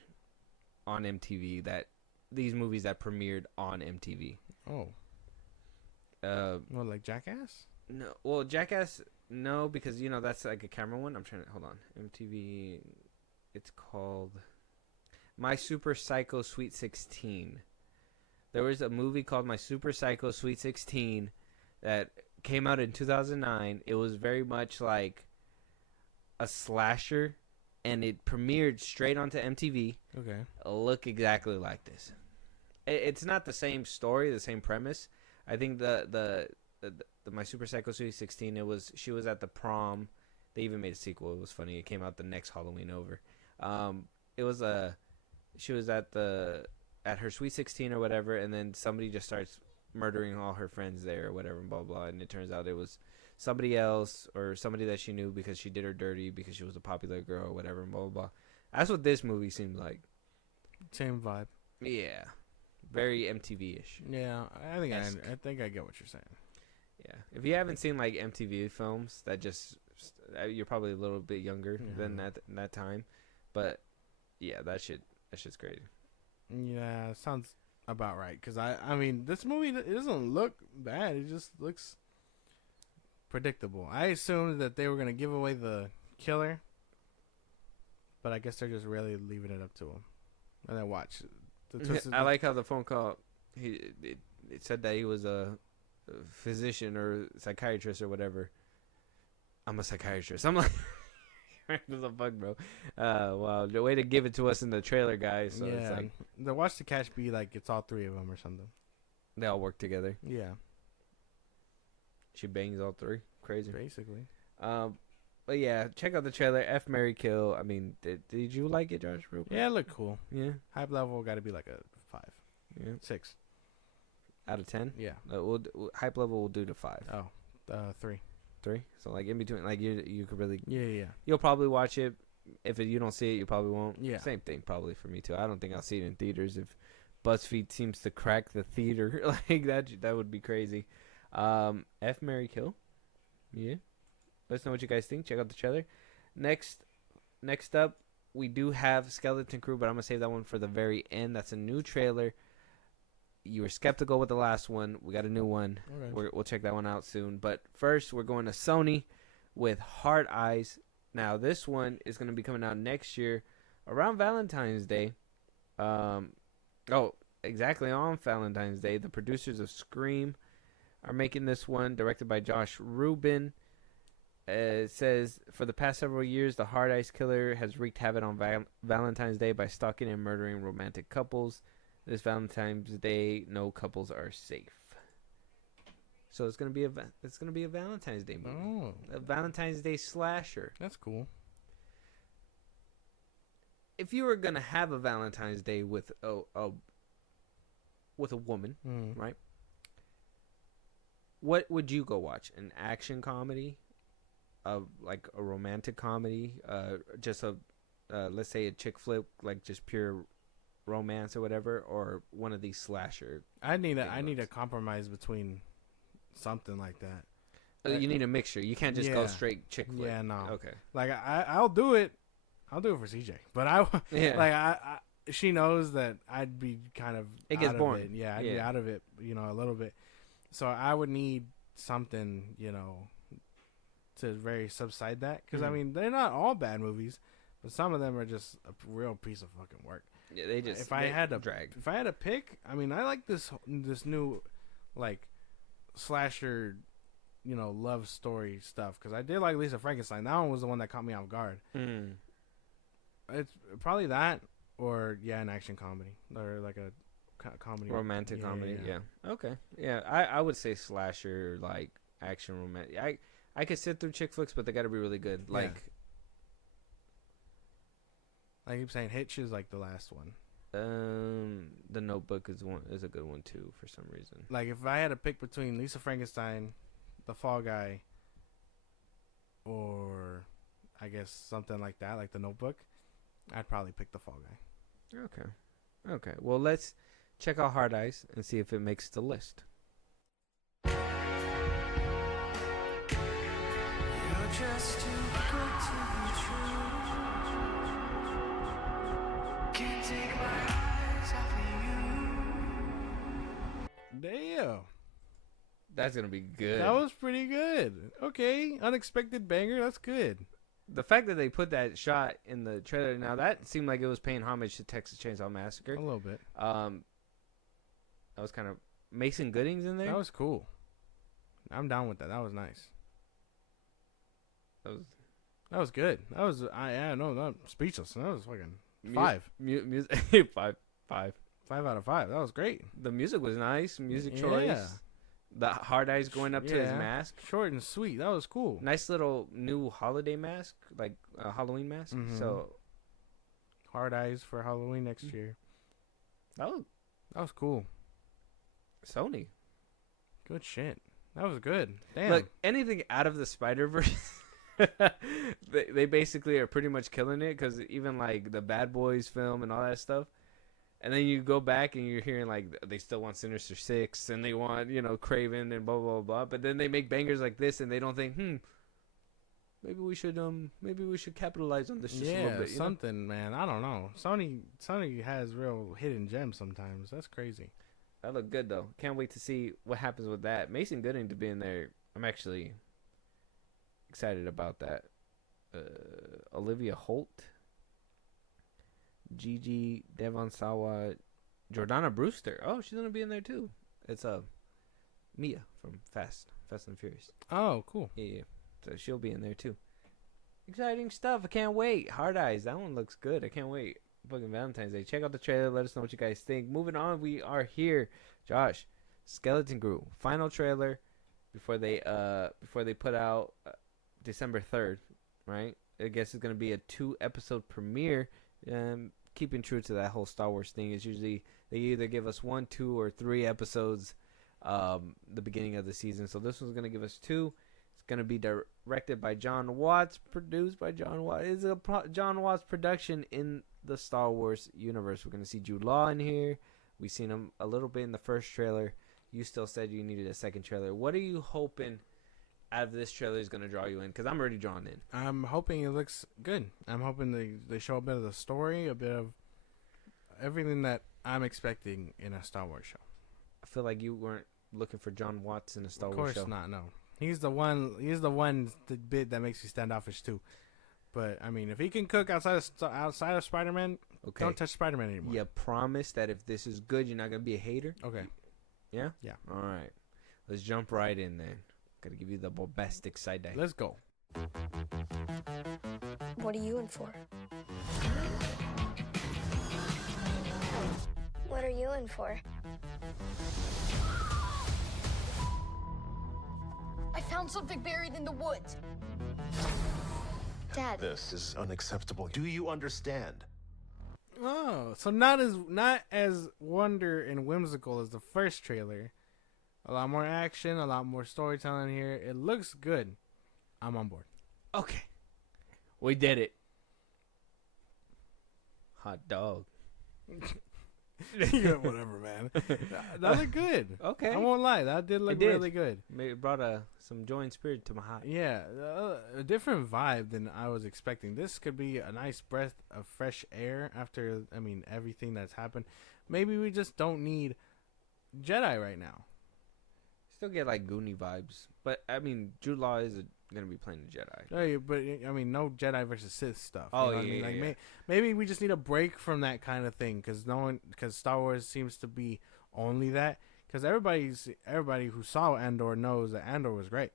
on MTV, that these movies that premiered on MTV. Oh. What, like Jackass? No, well, Jackass, no, because that's like a camera one. I'm trying to hold on. MTV, it's called My Super Psycho Sweet 16. There was a movie called My Super Psycho Sweet 16 that came out in 2009. It was very much like a slasher, and it premiered straight onto MTV. Okay. Look exactly like this. It's not the same story, the same premise. I think the My Super Psycho Sweet 16, she was at the prom. They even made a sequel. It was funny. It came out the next Halloween over. She was at her Sweet 16 or whatever, and then somebody just starts murdering all her friends there or whatever, and blah blah. And it turns out it was somebody else or somebody that she knew because she did her dirty because she was a popular girl or whatever, and blah blah blah. That's what this movie seemed like. Same vibe. Yeah, very MTV-ish. Yeah, I think I get what you're saying. Yeah, if you haven't seen like MTV films, that just you're probably a little bit younger than that time, but yeah, that shit's crazy. Yeah, sounds about right. Because I mean, this movie, it doesn't look bad. It just looks predictable. I assumed that they were gonna give away the killer, but I guess they're just really leaving it up to him. And then watch. I like how the phone call. It said that he was a physician or psychiatrist or whatever. I'm a psychiatrist. I'm like, what the fuck, bro? Wow, the way to give it to us in the trailer, guys. So it's like the watch the catch be like it's all three of them or something. They all work together. Yeah. She bangs all three. Crazy. Basically. But yeah, check out the trailer. F, Marry, Kill. I mean, did you like it, Josh? Real quick? Yeah, it looked cool. Yeah. Hype level got to be like a 5. Yeah. 6. Out of 10? Yeah. Hype level will do to 5. Oh, 3. 3? So like in between, like you could really. Yeah. You'll probably watch it. If you don't see it, you probably won't. Yeah. Same thing probably for me too. I don't think I'll see it in theaters if BuzzFeed seems to crack the theater like that. That would be crazy. F, Marry, Kill. Yeah. Let us know what you guys think. Check out the trailer. Next up, we do have Skeleton Crew, but I'm gonna save that one for the very end. That's a new trailer. You were skeptical with the last one. We got a new one. Okay. We'll check that one out soon. But first, we're going to Sony with Hard Eyes. Now, this one is going to be coming out next year around Valentine's Day. Exactly on Valentine's Day. The producers of Scream are making this one, directed by Josh Rubin. It says, for the past several years, the Hard Ice Killer has wreaked havoc on Valentine's Day by stalking and murdering romantic couples. This Valentine's Day, no couples are safe. So it's gonna be a Valentine's Day movie, Oh, a Valentine's Day slasher. that's cool. If you were gonna have a Valentine's Day with a woman, right? What would you go watch? An action comedy, like a romantic comedy, just a let's say a chick flick, like just pure romance or whatever, or one of these slasher. I need a compromise between something like that. You need a mixture. You can't just go Yeah. straight chick flick. Yeah, no. Okay. Like I'll do it. I'll do it for CJ, but Yeah. like she knows that I'd be kind of It gets out of boring. it. Yeah, I'd be Yeah. out of it, a little bit. So I would need something, to very subside that, because I mean they're not all bad movies, but some of them are just a real piece of fucking work. Yeah, they just. If I had to drag. if I had to pick, I mean I like this new like slasher, love story stuff, because I did like Lisa Frankenstein. That one was the one that caught me off guard. Mm. It's probably that, or an action comedy, or like a comedy, Romantic comedy. Yeah. Okay. Yeah, I would say slasher, like action romantic. I could sit through chick flicks, but they got to be really good. Like, I keep saying Hitch is like the last one. The Notebook is a good one too for some reason. Like if I had to pick between Lisa Frankenstein, The Fall Guy, or I guess something like that, like The Notebook, I'd probably pick The Fall Guy. Okay. Well, let's check out Hard Eyes and see if it makes the list. Damn, That's gonna be good. that was pretty good. Okay, unexpected banger. That's good. The fact that they put that shot in the trailer, now that seemed like it was paying homage to Texas Chainsaw Massacre. A little bit. That was kind of Mason Gooding's in there. That was cool. I'm down with that. That was nice. That was good. That was I'm speechless. That was fucking 5. Music 5. 5 out of 5. That was great. The music was nice. Music choice. Yeah. The Hard Eyes going up to his mask. Short and sweet. That was cool. Nice little new holiday mask, like a Halloween mask. Mhm. So Hard Eyes for Halloween next year. that was That was cool. Sony. Good shit. That was good. Damn. Look, anything out of the Spider-Verse, they basically are pretty much killing it, because even like the Bad Boys film and all that stuff. And then you go back and you're hearing like they still want Sinister Six and they want, Craven and blah blah blah. But then they make bangers like this and they don't think, maybe we should capitalize on this just a little bit. Something, man. I don't know. Sony has real hidden gems sometimes. That's crazy. That looked good though. Can't wait to see what happens with that. Mason Gooding to be in there. I'm actually excited about that. Olivia Holt, Gigi Devon Sawa, Jordana Brewster. Oh, she's gonna be in there too. It's Mia from Fast and Furious. Oh, cool. Yeah. So she'll be in there too. Exciting stuff. I can't wait. Hard Eyes. That one looks good. I can't wait. Fucking Valentine's Day. Check out the trailer. Let us know what you guys think. Moving on, we are here. Josh, Skeleton Crew final trailer before they put out December 3rd, right? I guess it's gonna be a 2-episode premiere. Keeping true to that whole Star Wars thing, is usually they either give us 1, 2, or 3 episodes the beginning of the season. So this one's gonna give us 2. It's gonna be directed by John Watts, produced by John Watts. It's a John Watts production in the Star Wars universe. We're gonna see Jude Law in here. We've seen him a little bit in the first trailer. You still said you needed a second trailer. What are you hoping out of this trailer is gonna draw you in? Because I'm already drawn in. I'm hoping it looks good. I'm hoping they show a bit of the story, a bit of everything that I'm expecting in a Star Wars show. I feel like you weren't looking for John Watts in a Star Wars show. Of course not. No, he's the one. The bit that makes me standoffish too. But I mean, if he can cook outside of Spider-Man, Okay. don't touch Spider-Man anymore. You promise that if this is good, you're not gonna be a hater. Okay. Yeah. Yeah. All right. Let's jump right in then. Gotta give you the bombastic side eye. Let's go. What are you in for? What are you in for? I found something buried in the woods. Dad, This is unacceptable. Do you understand? Oh, so not as wonder and whimsical as the first trailer. A lot more action, a lot more storytelling here. It looks good. I'm on board. Okay. We did it. Hot dog. Yeah, whatever, man. That looked good. Okay. I won't lie. That did look It did. really good. It brought some joy and spirit to my heart. Yeah, a different vibe than I was expecting. This could be a nice breath of fresh air after, everything that's happened. Maybe we just don't need Jedi right now. Still get like Goonie vibes. But, Jude Law is going to be playing the Jedi. Oh, yeah, but no Jedi versus Sith stuff. Oh, you know what I mean? Like, maybe we just need a break from that kind of thing because Star Wars seems to be only that. Because everybody who saw Andor knows that Andor was great.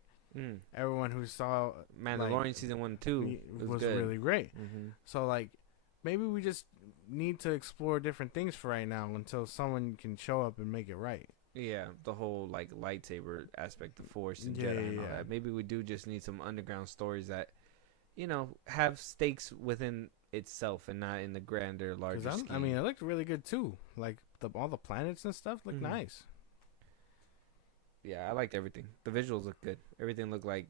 Everyone who saw Mandalorian season 1 and 2 was good. really great. Mm-hmm. So maybe we just need to explore different things for right now until someone can show up and make it right. Yeah, the whole lightsaber aspect of Force and Jedi and all that. Maybe we do just need some underground stories that, have stakes within itself and not in the grander, larger scheme. It looked really good too. Like all the planets and stuff look nice. Yeah, I liked everything. The visuals look good. Everything looked like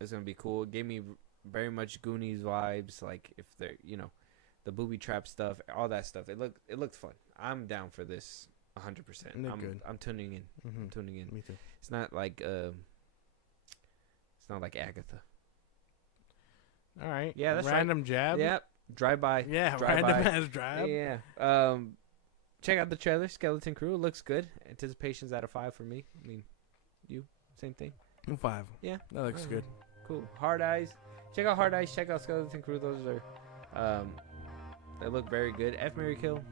it's gonna be cool. It gave me very much Goonies vibes. Like if they're, the booby trap stuff, all that stuff. It looked fun. I'm down for this 100%. I'm tuning in. Mm-hmm. I'm tuning in. Me too. It's not like Agatha. All right. Yeah, that's random jab. Yep. Drive by. Yeah, drive random by. ass jab. Yeah. Check out the trailer, Skeleton Crew. It looks good. Anticipation's out of 5 for me. You? Same thing? 5. Yeah. That looks good. Cool. Hard Eyes. Check out Hard Eyes. Check out Skeleton Crew. Those are, they look very good. F, Marry, Kill.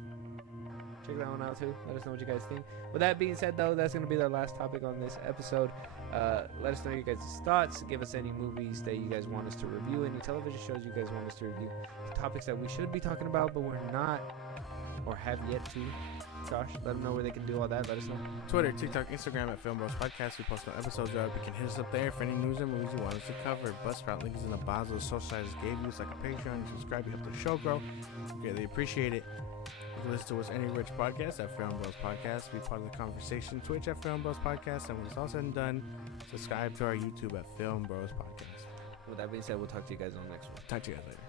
Check that one out too. Let us know what you guys think. With that being said, though, that's going to be the last topic on this episode. Let us know your guys' thoughts. Give us any movies that you guys want us to review, any television shows you guys want us to review, topics that we should be talking about but we're not or have yet to. Josh, let them know where they can do all that. Let us know. Twitter, TikTok, Instagram at FilmBros Podcast. We post no episodes up. You can hit us up there for any news and movies you want us to cover. Buzzsprout link is in the bio. The social sites gave you. It's like a Patreon. You subscribe. You help the show grow. Greatly appreciate it. You can listen to us any rich podcast at FilmBros Podcast. Be part of the conversation. Twitch at FilmBros Podcast. And when it's all said and done, subscribe to our YouTube at FilmBros Podcast. With that being said, we'll talk to you guys on the next one. Talk to you guys later.